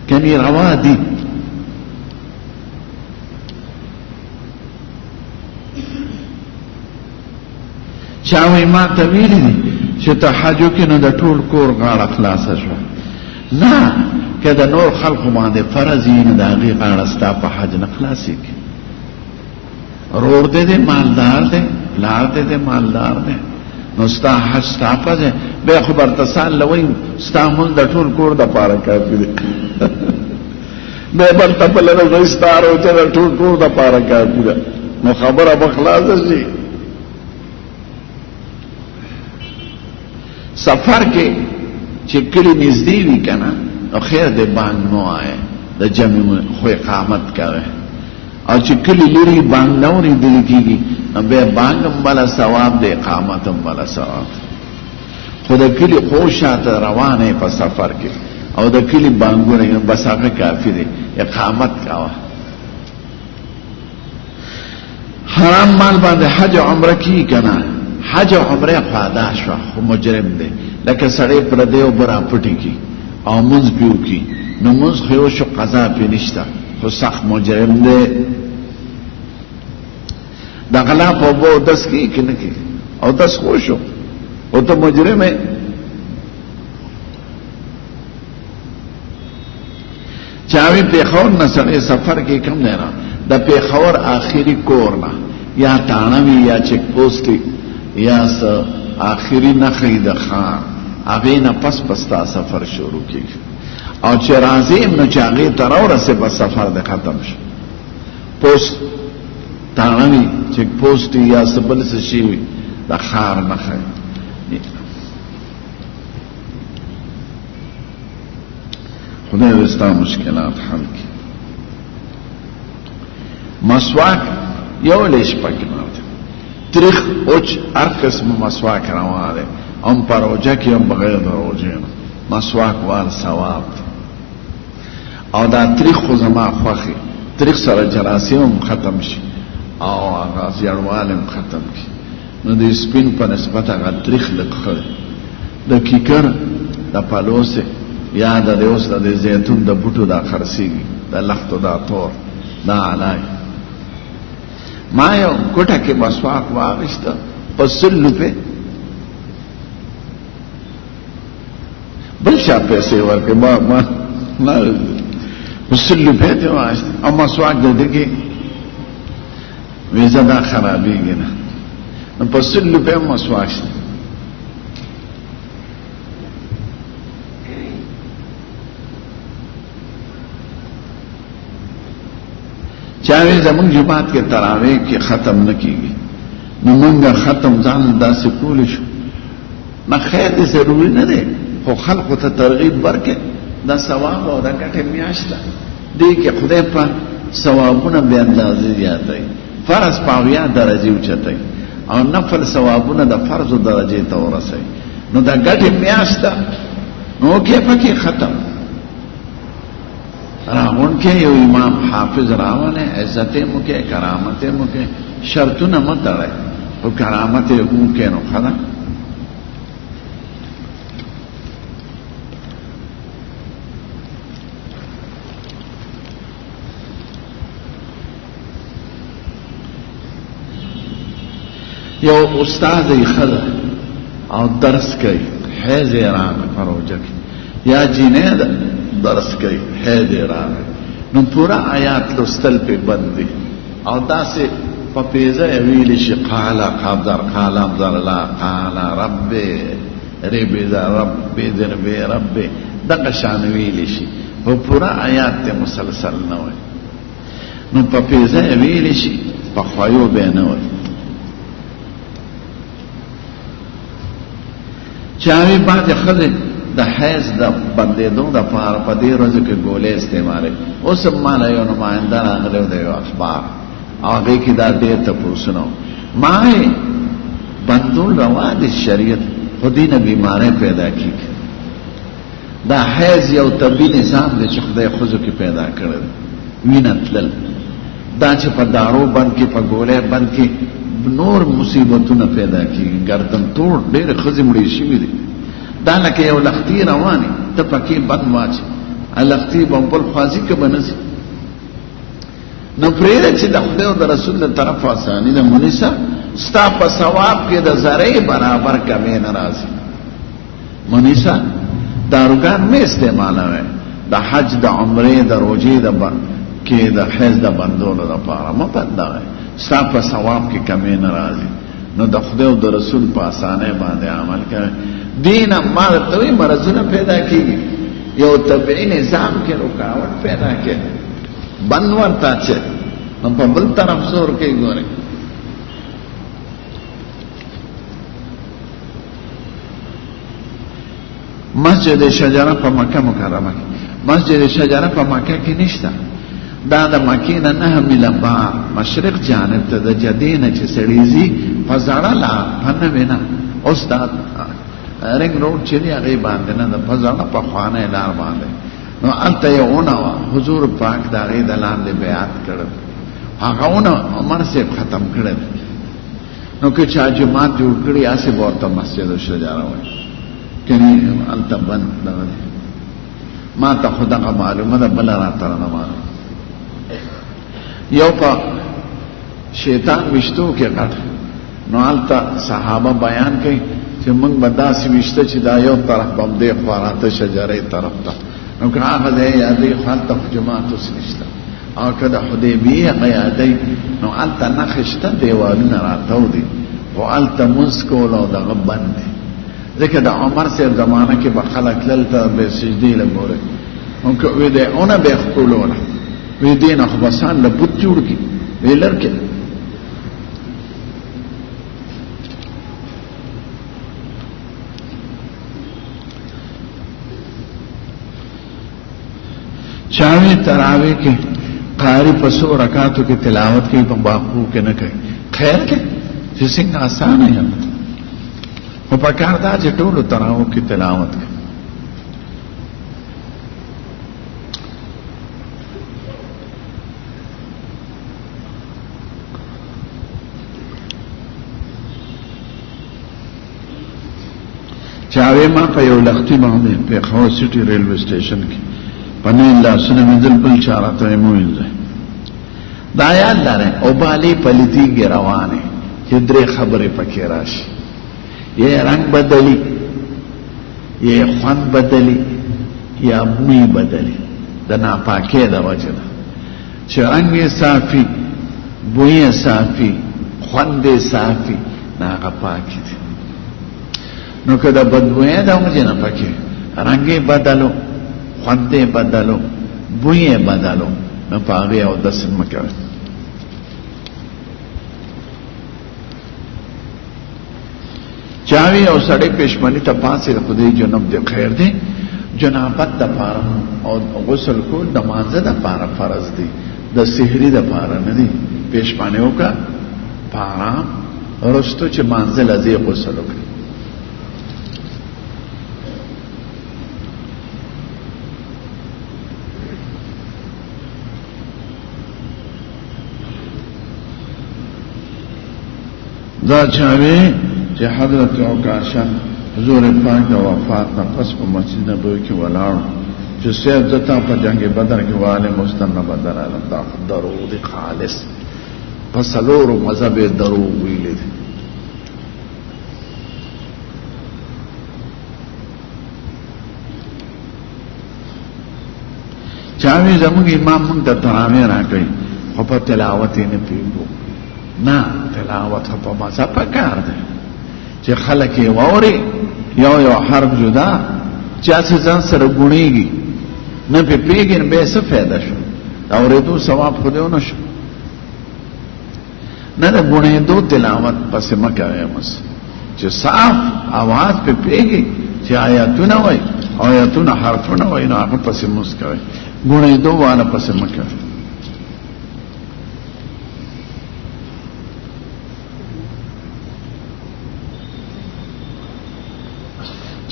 کني روا دي چاوی ما ته ویلي دي چې ته حجو کې نو د ټول کور غاړه خلاصه شوه نه که د نور خلقو باندې فرض یې نو د هغې غاړه ستا په حج نه خلاصېږي رور دې دې مالدار دې پلار دې دې مالدار دې نو ستا حج ستا پځې بیا خو برته سال لوی ستا مونځ د ټول کور دپاره کافي دی بیا برته په لره زوی ستا روژه د ټول کور دپاره کافي ده نو خبره به خلاصه شي سفر کې چې کلی نږدې وي که نه نو خیر دی بانګ مه وایه د جمع خو اقامت کوه او چې کلی لري بانګ نه اورېدل کېږي نو بیا بانګ هم بله ثواب دی اقامت هم بله ثواب خو د کلي خو شاته روانه په سفر کې او د کلي بانګونه بس هغه کافي دی اقامت کوه حرام مال باندې حج عمره کی کنه حج عمره خوادا شو خو مجرم دی لکه سړی پردی او برا پټی کی او منځ پیو کی نو منځ خو شو قضا پې نشته خو سخت مجرم دی د غلا په بو دس کی کنه کی او دس خو شو او ته مجرم ہے چاوی پیخور نه سړی سفر کې کم دی نه د پیخور آخري کور نه یا تانوی یا چک پوسټ یا آخری نخی د خان هغې نه پس پستا سفر شروع کېږي او چې راځې نو چې هغې ته راورسې بس سفر د ختم شي پوسټ تانوي چک پوسټ یا څه بل څه شي وي د ښار نښه خدای دې ستا مشکلات حل کړي مسواک یو لیش پکې ماته تریخ اوچ هر قسم مسواک روا دی هم په روژه کې هم بغیر د روژې نه مسواک وال ثواب دی او دا تریخ خو زما خوښې طریق سره جراثیم هم ختم شي او هغه زیړوالی هم ختم شي. نو د سپین په نسبت هغه تریخ لږ ښه دی. د کیکر د پلوسې یا د اوس د زیتون د بوټو دا خرڅېږي، د لختو دا تور دا علای. ما یو کوټه کې مسواک واخیسته په 100 روپۍ، بل چا پیسې ورکړې، ما په 100 روپۍ ته واخیسته او مسواک د ده کې ویزه دا خرابېږي نه، نو په 100 روپۍ مسواک شته. چاوی زمون جماعت کے تراویح کی ختم نہ کیږي، نو مونږه ختم ځان داسې کول شو. نه خیر دې ضروري نه دی، خو خلقو ته ترغیب ورکړي دا ثواب او دا ګټه میاشت ده. دې کې خدای په ثوابونه بې اندازې زیاتوي، فرض په 80 درجې اوچتوي او نفل ثوابونه د فرضو درجې ته ورسوي. نو دا ګټه میاشت ده، نو کې پکې ختم راغون کې یو امام حافظ راواله، عزت مکه کرامت مکه، شرطونه متړای او کرامت مکه نو خلا. یو استاد یې خلا او درس کوي، حیز ایران پروژه کې یا جنید درس کوي، حید ایران نو پورا آیات لستل پہ بندی او داسې په پیزه ویلی شي قال قبدر قال ابدر لا قال رب رب رب ذرب رب دغه شان ویلی شي په پورا آیات ته مسلسل نه وي. نو په پیزه ویلی شي په خوایو به نه وي. چاوی بعد خلک د حیض د بندېدو د پاره په دې ورځو کې ګولې استعمالوي. اوس هم ماله یو نماینده راغلی و د یو اخبار او هغې کې دا ډېر تپوسونه و. ما یې بندول روا د شریعت، خو دې نه بیماری پیدا کېږي. دا حیض یو طبي نظام دی چې خدای ښځو کې پیدا کړی دی، وینه تلل دا چې په دارو بند کې په ګولۍ بند کې نور مصیبتونه پیدا کېږي، ګردن توړ ډېرې ښځې مړې شوي دي. دا لکه یو لختی رواني ته پکې بند واچي، لختی به بل خوازي که به نسي. نو پرېږده چې د خدای او د رسول د طرف آساني ده مونیسه، ستا په ثواب کې د ذرې برابر کمې نه راځي. مونیسه داروګان مې استعمالوي د حج د عمرې د روژې کې د حیض د بندولو لپاره مه بندوئ، ستا په ثواب کې کمې نه راځي. نو د خدای او د رسول په آسانۍ باندې عمل کوي. دین ما ته وی مرزونه پیدا کیږي، یو طبيعي نظام کې رکاوټ پیدا کړي، بند ورته چې په بل طرف زور کوي. ګوري مسجد شجره په مکه مکرمه کې، مسجد شجره په مکه کې نشته. دا د مکې نه 9 میله بار مشرق جانب ته د جدې نه چې سړی ځي په زړه لار په نوې نه اوس دا رنګ روډ چې دی هغې باندې نه ده، په زړه پخوانی لار باندې. نو هلته یې ونه وه، حضور پاک د هغې د لاندې بیعت کړی، هغه ونه عمر صاحب ختم کړی. نو که چا جماعت جوړ کړي هسې به ورته مسجد شجره وایي، کنې هلته بند دغه دی. ما ته خو دغه معلومه ده، بله راته نه معلومه. یو په شیطان ویشتو کې غټ، نو هلته صحابه بیان کوي چې موږ به داسې ویشته چې دا یو طرف به هم دی خوا راته شجرې طرف ته، نو که هغه ځای یادوي خو هلته خو جماعت اوس نشته. او که د حدیبیې هغه یادوي نو هلته نښې شته، دیوالونه راتاو دي، خو هلته مونځ کول او دغه بند دی. ځکه د عمر صاحب زمانه کې به خلک تلل ته به سجدې له ګورئ، نو که وی دی اونه به یې ښکلوله، وی دې نه خو بسان له بوت جوړ کړي، وی لر کې چاوی تراوی کې قاری په 100 رکعاتو کې تلاوت کوي، په باقو کې نه کوي. خیر کې چې څنګه آسانه یم، خو په کار دا چې ټولو تراو کې تلاوت کوي. چاوي ما په یو لختي باندې په خو سټي ریلوي سټیشن کې پنه لاسونه مزل بل چارته مو وینځه دا یاد لري او بالي پليتي روانه چې درې خبرې پکې راشي یې رنگ بدلی یې خوان بدلی یا بوی بدلی د ناپاکه د وجه چې رنگ صافي بوی صافي خوان صافي ناغه پاکي نو کدا بدبوئے دا مجھے نہ پکے رنگے بدلو خوندے بدلو بوئے بدلو نو پاگے او دسن مکر چاوی او سڑے پیشمانی تا پانسی دا خدای جنب دے خیر دے جنابت دا پارا او غسل کو نمازه دا پارا فرض دی دا سحری دا پارا ندی پیشمانیو کا پارا رستو چه منزل ازی غسلو کری دا چاوی چې حضرت عکاشہ حضور پاک د وفات نه پس په مسجد نبوي کې ولاړ چې سید زتا په جنگ بدر کې والے مستنه بدر علم دا درود خالص پس لور مذهب درو ویل چاوی زموږ امام موږ د تراویح راکړي خو په تلاوت نه پیږو نه تلاوت په مزه پکار دی چې خلک یې ووري یو حرف جدا چا چې ځان سره ګونیږي نه په پیګن به څه فایده شو اورېدو ثواب خو دې ونشو نه د ګونېدو تلاوت پس مکه مس چې صاف आवाज په پیګي چې آیاتونه وای آیاتونه حرفونه وای نو هغه پس مس کوي ګونېدو والا پس مکه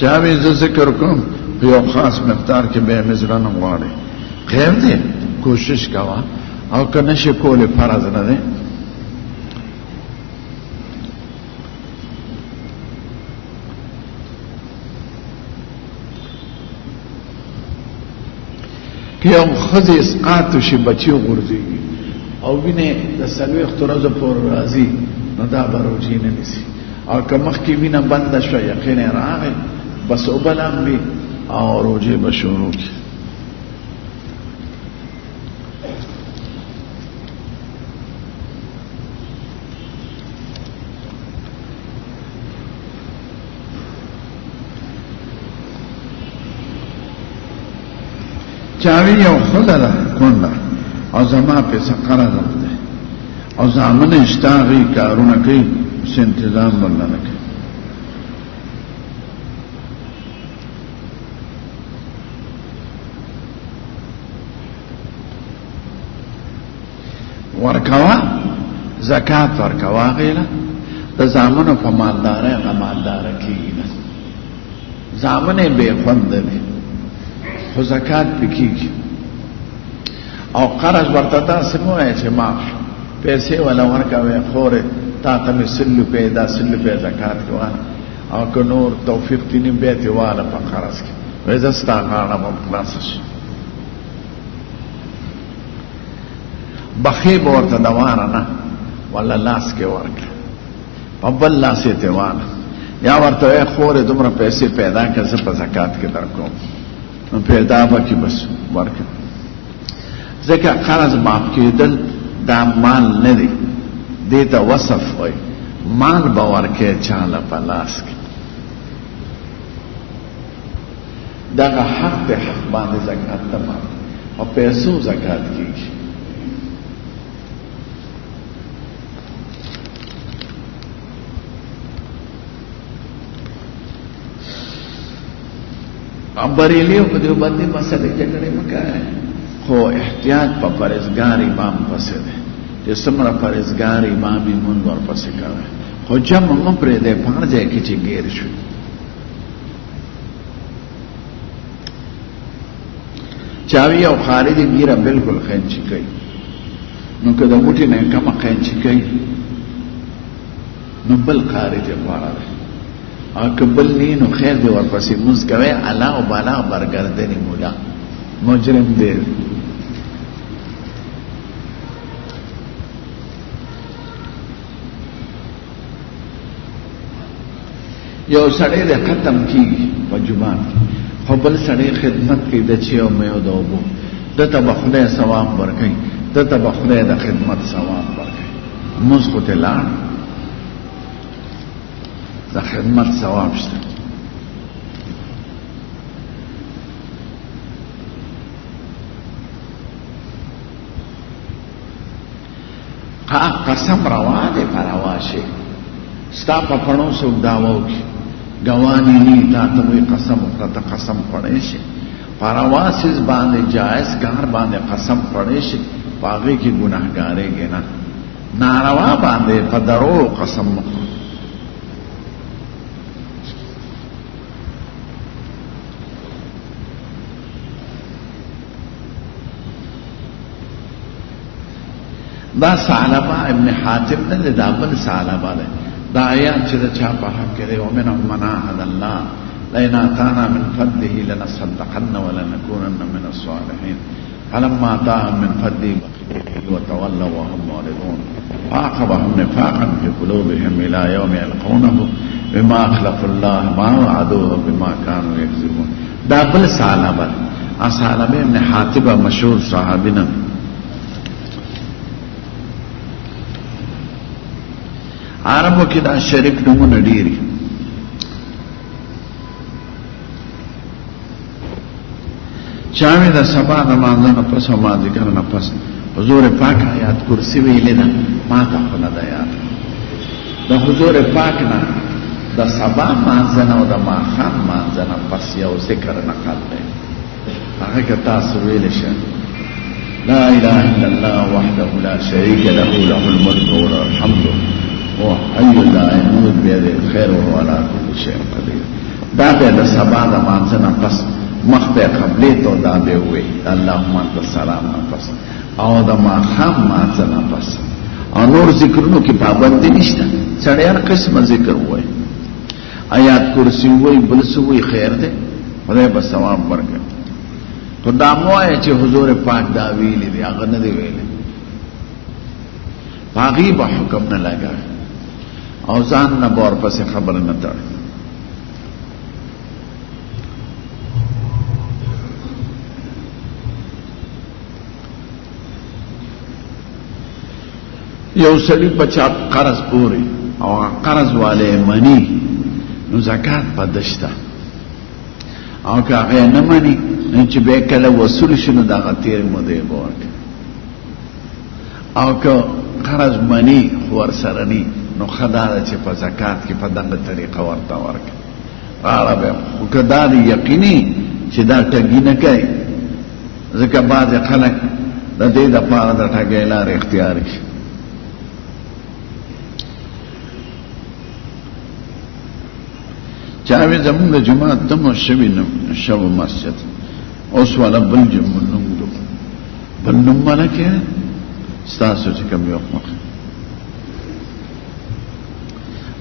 چاوی زه ذکر کوم په یو خاص مقدار کې به مزرانه غواړي خیر دی کوشش کوا او کنه شي کوله فرض نه دی که یو خزي اسقاط شي بچیو غورځي او وینه د سلوي اختراز پر راضي نو دا بروجي نه نسی او که مخکې وینه بند شو یقین راغی بس او بلام بی او روجه بشورو کی چاوی یو خدا دا کنده او زما پیسا قرضم ده او زامن اشتاغی کارونه کئی اس انتظام بلنه کئی ورکوا زکات ورکوا غیلا د زامنو په مالداري غمالدار کیږي زامنه به خوند دي خو زکات پکېږي او قرض ورته تاسو مو چې معاف پیسې ولا ورکوي خوره تا ته سلو پیدا سلو په زکات کوه او که نور توفیق دیني به ته والا په قرض کې وې زستا غاړه په خلاص بخیب ورته دواره نه ولا لاس کې ورکړه په بل لاس یې تیواله یا ورته خورې دومره پیسې پیدا کړه زه په زکات کې درکوم نو پیدا وکړي بس ورکړه ځکه قرض معاف کېدل دا مال نه دی دې ته وصف وایي مال به ورکړې چاله په لاس کې دغه حق په حق باندې زکات ته معاف او پیسو زکات کېږي بریلیو په دې باندې مسله جګړه مکه خو احتیاط په پرهیزګار امام پسې ده چې څومره پرهیزګار امام یې مونږ ور پسې کوي خو جمع مو پرې ده په ځای کې چې ګیر شو چاوی او خارج ګیره بالکل خنچ کوي نو کله موټی نه کوم خنچ کوي نو بل خارج غواړي او کبل نینو خیر دی ورپسې موز کوي الا او بالا برګردنی مولا مجرم دی یو سړی د ختم کیږي په جمعه خو بل سړی خدمت کوي د چي او مې او د اوبو دته به خدای ثواب ورکوي دته به خدای د خدمت ثواب ورکوي موږ خو ته لاړ د خدمت ثواب شته قسم روا دی پر روا شي ستا په پړو څوک دعوا وکړي ګوانې نی تا ته وایي قسم وکړه ته قسم خوړی شي په روا څیز باندې جایز کار باندې قسم خوړی شي په هغې کې ګناهګارېږي نه ناروا باندې په درو قسم وکړه دا ثعلبه ابن حاتم نه دی دا بل ثعلبه دی دا آیات چې د چا په حق کې دی ومنهم من عاهد الله لئن آتانا من فضله لنصدقن ولنكونن من الصالحين فلما آتاهم من فضله بخلوا وتولوا وهم معرضون فعاقبهم نفاقا في قلوبهم الى يوم يلقونه بما اخلفوا الله ما وعدوه بما كانوا يكذبون دا بل ثعلبه ثعلبه ابن حاتم مشهور صحابي نه عربو کې دا شریک نمونه ډیری چاوی دا سبا نمازه نفس و ما ذکر نفس حضور پاک آیات کرسی ویلی دا ما تا خلا دا یاد دا حضور پاک نا دا سبا مانزن و دا ما خان مانزن پس یو ذکر نقل دے آگه که تاسو ویلی شن لا اله الا الله وحده لا شریک له له الملک و له الحمد حي لا يموت بيده الخير وهو على كل شيء قدير دا به د سبا د مانځنه پس مخ په قبلې ته دا به وي اللهم انت السلام پس او د ماخام مانځنه پس او نور ذکرونو کې پابندي نشته سړی هر قسمه ذکر وای آیات کرسی وای بل څه وای خیر ده خدای به ثواب ورکړي خدا مو چې حضور پاک دا ویلي دی هغه نه دی ویلي باغی به حکم نه لگا او ځان نه بور پسې خبر نه تړ یو سړي بچا قرض پوري او قرض والے منی نو زکات پدشتا او که هغه نه منی چې به کله وصول شنو دا غتیر مو دی ورک او که قرض منی ور سرنی نو خدای چې په زکات کې په دغه طریقه ورته ورک راړه به او که دا یقیني چې دا ټګی نه کوي ځکه بعض خلک د دې د پاره د ټګۍ لار اختیار کوي چاوی زمون د جماعت تم شوی شو مسجد اوس والا بل جمعون دو بل نم ملکه ستاسو چې کم یو مخ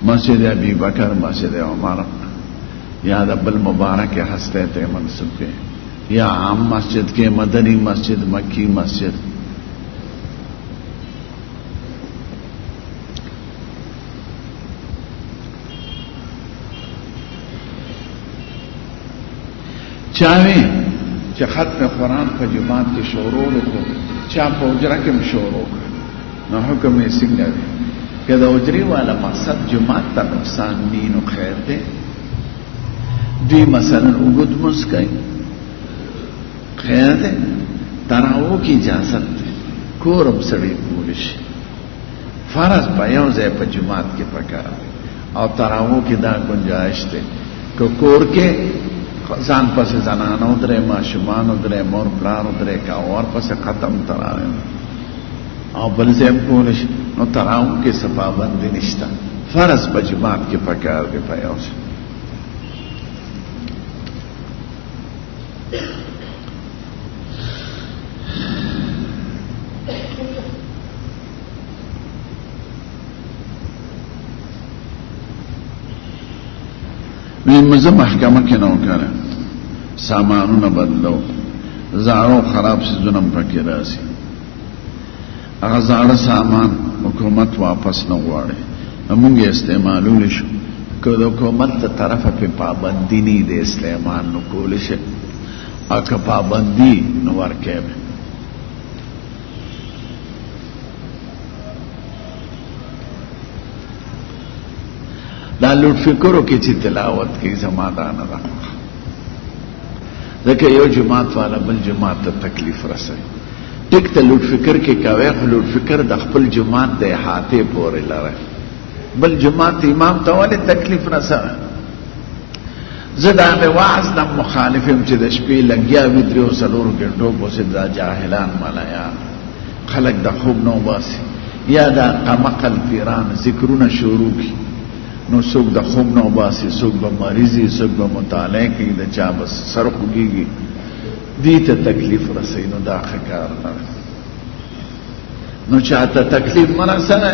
مسجد ابی بکر مسجد عمر یا د بل مبارک هسته ته منسوب کې یا عام مسجد کې مدنی مسجد مکی مسجد چاوی چې ختم قرآن په جماعت کې شروع وکړو چا په اجره کې شروع کړ نو حکم یې څنګه دی که د اجري والا مقصد جماعت ته نقصان نه نو خیر دی دوی مثلا وګد مسکای خیر دی تراو کی اجازه ده کورم سړی کول شي فرض په یو ځای په جماعت کې پکار او تراو کې دا گنجائش ده که کور کې ځان پسې زنانو درې ماشومانو درې مور پلارو درې کاوار پسې ختم تراوی او بل ځای کول شي نو تراو کې څه پابندي نشته فرض په جماعت کې پکار دی په یو ځای مزه محکمه کې نو کړه سامانونه بدلو زاړو خراب سيزونه پکې راسي هغه زاړه سامان حکومت واپس نه غواړي موږ استعمالول شو که د حکومت ته طرفه په پابندی نه د استعمال نو کول شي اګه پابندی نو ورکه دا لوټ فکرو کې چې تلاوت کې زمادان را ځکه یو جماعت والا بل جماعت ته تکلیف رسوي ټیک ته لوټ فکر کې کوي خو لوټ فکر د خپل جماعت د احاطه پورې لره بل جماعت امام ته ولې تکلیف رسوي زه دا به واعظ د مخالفم چې د شپې لګیا وي درو سلور ګنټو پسې دا جاهلان مالایا خلق د خوب نو باسي یا دا قمقل پیران ذکرونه شروع کی نو څوک د خوب نو باسي څوک به مریضي څوک به مطالعه کوي د چا بس سر خوږي دې ته تکلیف رسي نو دا ښکار نه نو چاته تکلیف مرسنه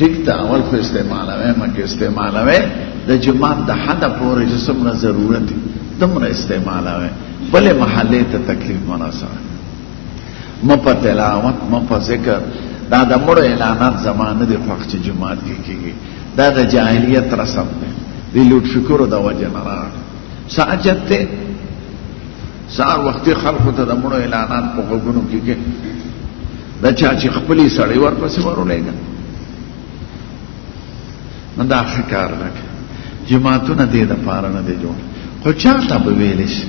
ټیک تا اول خو استعمالوي مکه استعمالوي د جماعت د حد پورې چې څومره ضرورت دي دومره استعمالوي بلې محلې ته تکلیف مرسنه مو په تلاوت مو په ذکر دا د مړو اعلانات زمانه د وخت جماعت کې کیږي دا د جاهلیت رسم دی د لوټ فکرو د وجه نه راغلی ساجت ته سار وخت خلکو ته د مړو اعلانات په غوږونو کې کې د چا چې خپلې سړی ورپسې ورولېږه نو دا ښه کار نه کوي جماعتونه دې دپاره نه دی جوړ خو چا ته به ویلی شي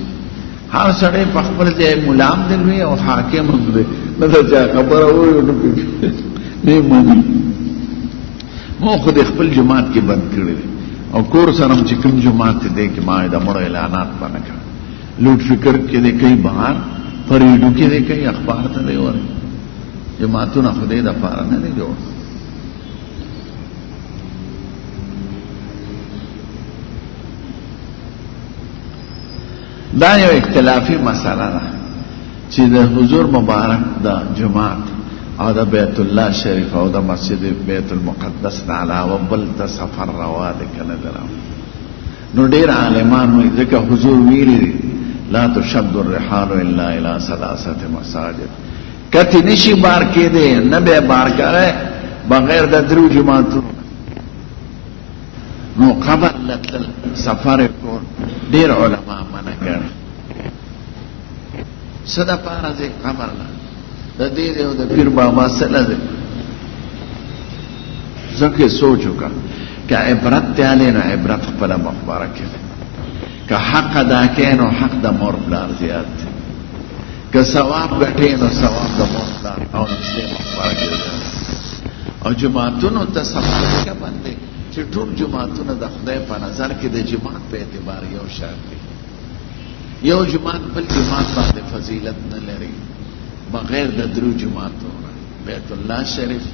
هر سړی په خپل ځای ملام دی لوی او حاکم هم دی نه د چا خبره ووایو نو نه مني مو خو د خپل جماعت کې بند کړی دی او کور سره چې کوم جماعت دی کې ما د مړو اعلانات باندې کړ لوټ فکر کې دی کوي بهر پریډو کې دی کوي اخبار ته دی ور جماعتونه خدای د پاره نه دی جوړ دا یو اختلافي مسله ده چې د حضور مبارک د جماعت او د بیت الله شریف او د مسجد بیت المقدس نه علاوه بل ته سفر روا ده کنه درو نو ډیر عالمان وایي ځکه حضور ویلي لا تشد الرحال الا الى ثلاثه مساجد کتی نشي بار کې ده نه به بار کړه بغیر د درو جماعتونو نو قبل لتل سفر کول ډیر علما منع کړي صدا پاره دې قبر د دې او د پیر بابا سره ده ځکه سوچ وکړه که عبرت تعالی نه عبرت خپل مخبره کړي که حق ادا کړي نو حق د مور بلار زیات که ثواب ګټي نو ثواب د مور بلار او د مخبره کړي او جماعتونو ته سفر کې باندې چې ټول جماعتونه د خدای په نظر کې د جماعت په اعتبار یو شان دي یو جماعت بل جماعت باندې فضیلت نه لري بغیر د درو جماعتونو بیت الله شریف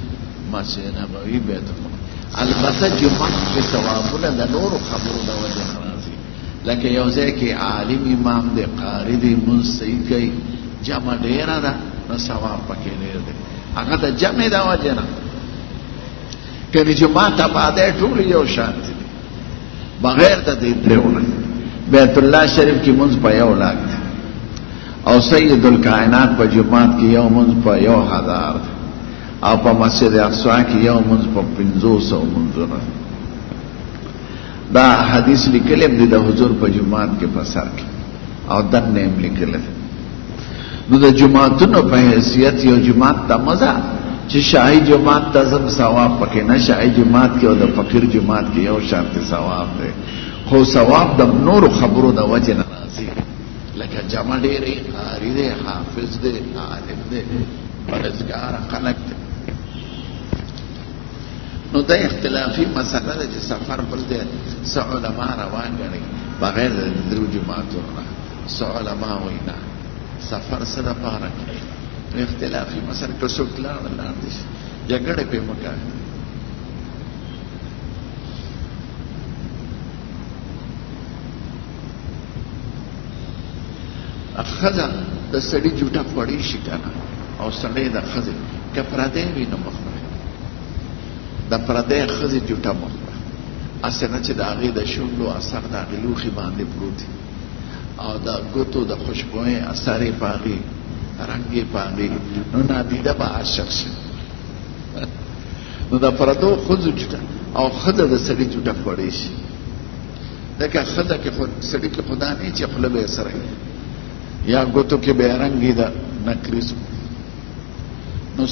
مسجد نبوي بیت الله البته جماعت په ثوابونه د نور خبرو د وجه راځي لکه یو ځای کې عالم امام دی قاری دی منصی کوي جمع ډیره ده نو ثواب پکې ډیر دی هغه د جمع د وجه نه کله جماعت آباده ټول یو شان دي بغیر د دې درونه بیت الله شریف کې منځ په یو لاک او سید الکائنات په جماعت کې یو منځ په 1000 او په مسجد اقصی کې یو منځ په 500 منځونه دا حدیث لیکل دی د حضور په جماعت کې په سر کې او د نیم لیکل نو د جماعتونو په حیثیت یو جماعت د مزه چې شاهي جماعت ته زم ثواب پکې نه شاهي جماعت کې او د فقیر جماعت کې یو شانت ثواب دی خو ثواب د نور خبرو د وجه نه راځي لکه جمع ډېرې قاری دی حافظ دی عالم دی پرهیزګار خلک دی نو دا اختلافي مسله ده چې سفر بل دی څه علما روان ګڼي بغیر د درو جماعتونو نه څه علما وایي نه سفر څه دپاره کوي اختلافی مثلا که څوک لاړ دي جګړه په مکه اخذا د سړي جوټه پړې شي کنه او سړي د خزه که پردې وي نو مخه د پردې خزه جوټه مخه اسنه چې د هغې د شونډو اثر د هغې لوښي باندې پروت او د ګوتو د خوشبویۍ اثر یې په هغې رنګ یې په هغې نو نادیده به عاشق شي نو د پردو ښځو جوټه او ښځه د سړي جوټه خوړی شي ځکه ښځه کې سړي کې خدا نه چې خوله به یې سره یا ګوتو کې به یې رنګ یې د نکریزو نو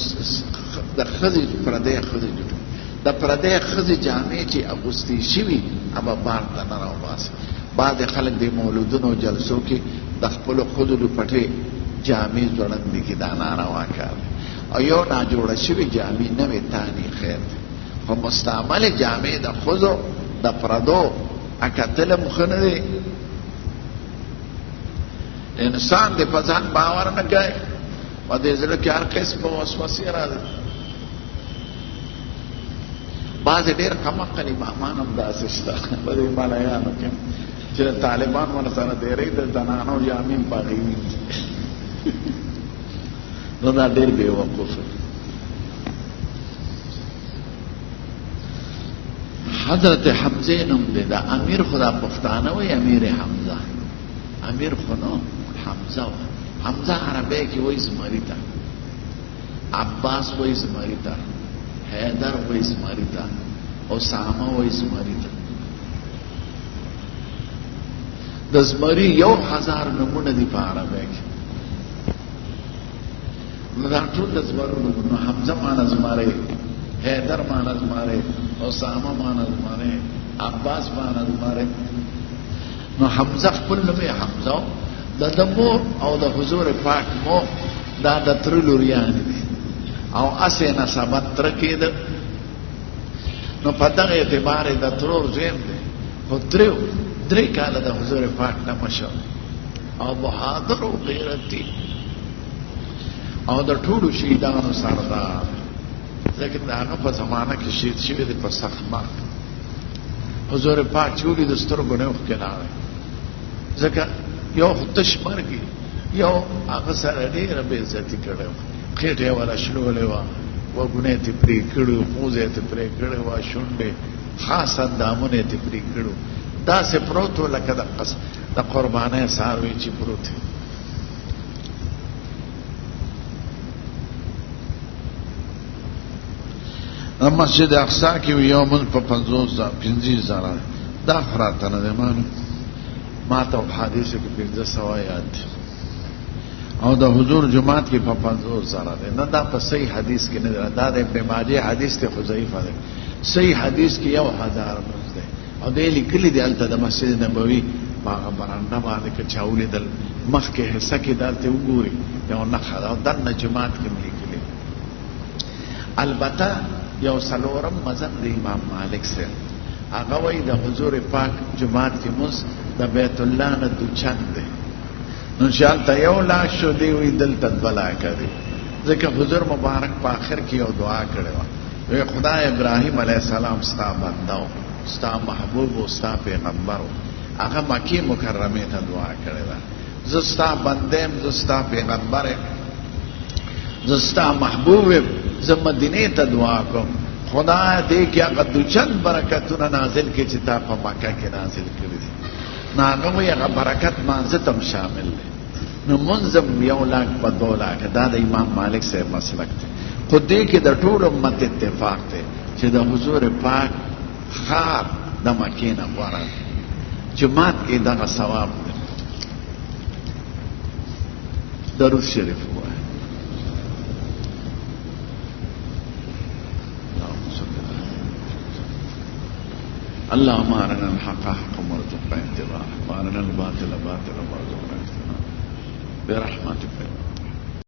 د ښځې پردی ښځې جوټه د پردی ښځې جامې چې اغوستې شوي هغه بار ته نه راوباسي بعضې خلک د مولودونو جلسو کې د خپلو ښځو لپټې جامې ځوړندې کې دا ناروا کار دی او یو ناجوړه شوي جامې نوې تانې خیر دی خو مستعملې جامې د ښځو د پردو اکتلم ښه نه دی انسان د په ځان باور نه کوي او د زړه کې هر قسم وسوسې راځي بعضې ډېر کمعقل امامان هم داسې شته په دې ملایانو کې چې طالبان ورسره ډېرې د زنانو جامې پاغې وي نو دا ډېر بې وقوفه حضرت حمزه نوم دی دا امیر خدا پښتانه وي امیر حمزه امیر خو نو حمزه و حمزه عربی کې وایي زمري ته عباس وایي زمري ته حیدر وایي زمري ته اسامه وایي زمري ته د زمري 1000 نمونه دي په عربی کې نو دا ټول د زمرو نو حمزه معنا زمری حیدر معنا زمری اسامه معنا زمری عباس معنا زمری نو حمزه خپل نوم یې حمزه د مور او د حضور پاک مو دا د تر لوریان دي او اسې نسبت تر کېد نو په دغه اعتبار د ترور زم دي خو درې کاله د حضور پاک نه مشو او بهادر او غیرتی او د ټولو شهیدانو سردار لیکن د هغه په زمانه کې شهید شوي دي په سخمه حضور پاک چې ولې د سترګو نه اوښکې راغلې ځکه یو خو تش مرګي یو هغه سره ډېره بې عزتي کړې وه خېټه یې وله شلولې وه وګونه یې ترې پرې کړي وو پوزه یې ترې پرې کړې وه شونډې خاص اندامونه یې ترې پرې کړي وو داسې پروت و لکه د قربانۍ څاروی چې پروت مسجد اقصا کې یو من په 50,000 دا خراته نه دی ما ته حدیث کې 1500 یاد او د حضور جمعات کې په 50,000 دی نه دا په صحیح حدیث کې نه دا د ابن ماجه حدیث ته خو ضعیف دی صحیح حدیث کې 1000 منځ دی او د لیکلي دی الته د مسجد نبوي هغه برانډه باندې کې چاولې دل مخ کې حصہ کې دالته وګوري یو نه خدا د جمعات کې لیکلي البته یو سلورم مذهب د امام مالک سره هغه وایي د حضور پاک جمعات کې مز د بیت الله نه دوچند دی نو شالته یو لا شو دی وی دلته بلا کوي ځکه حضور مبارک په آخر کې یو دعا کړې و وی خدای ابراهیم علیه السلام ستا بنده ستا محبوب او ستا پیغمبر هغه مکی مکرمه ته دعا کړې ده زستا بندم زستا پیغمبر زستا محبوب زه مدینه ته دعا کوم خدای دې کې هغه دوچند برکتونه نازل کړي چې تا په مکه کې نازل کړي دي نو هغه وایي هغه برکت مانځه ته شامل دی نو منظم 100,000 په 2,00,000 دا د امام مالک صاحب مسلک دی خو دې کې د ټول امت اتفاق دی چې د حضور پاک خار د مکې نه غوره جماعت کې دغه ثواب دی درود شریف وایي اللهم ارنا الحق حقا وارزقنا اتباعه وارنا الباطل باطلا وارزقنا اجتنابه برحمتك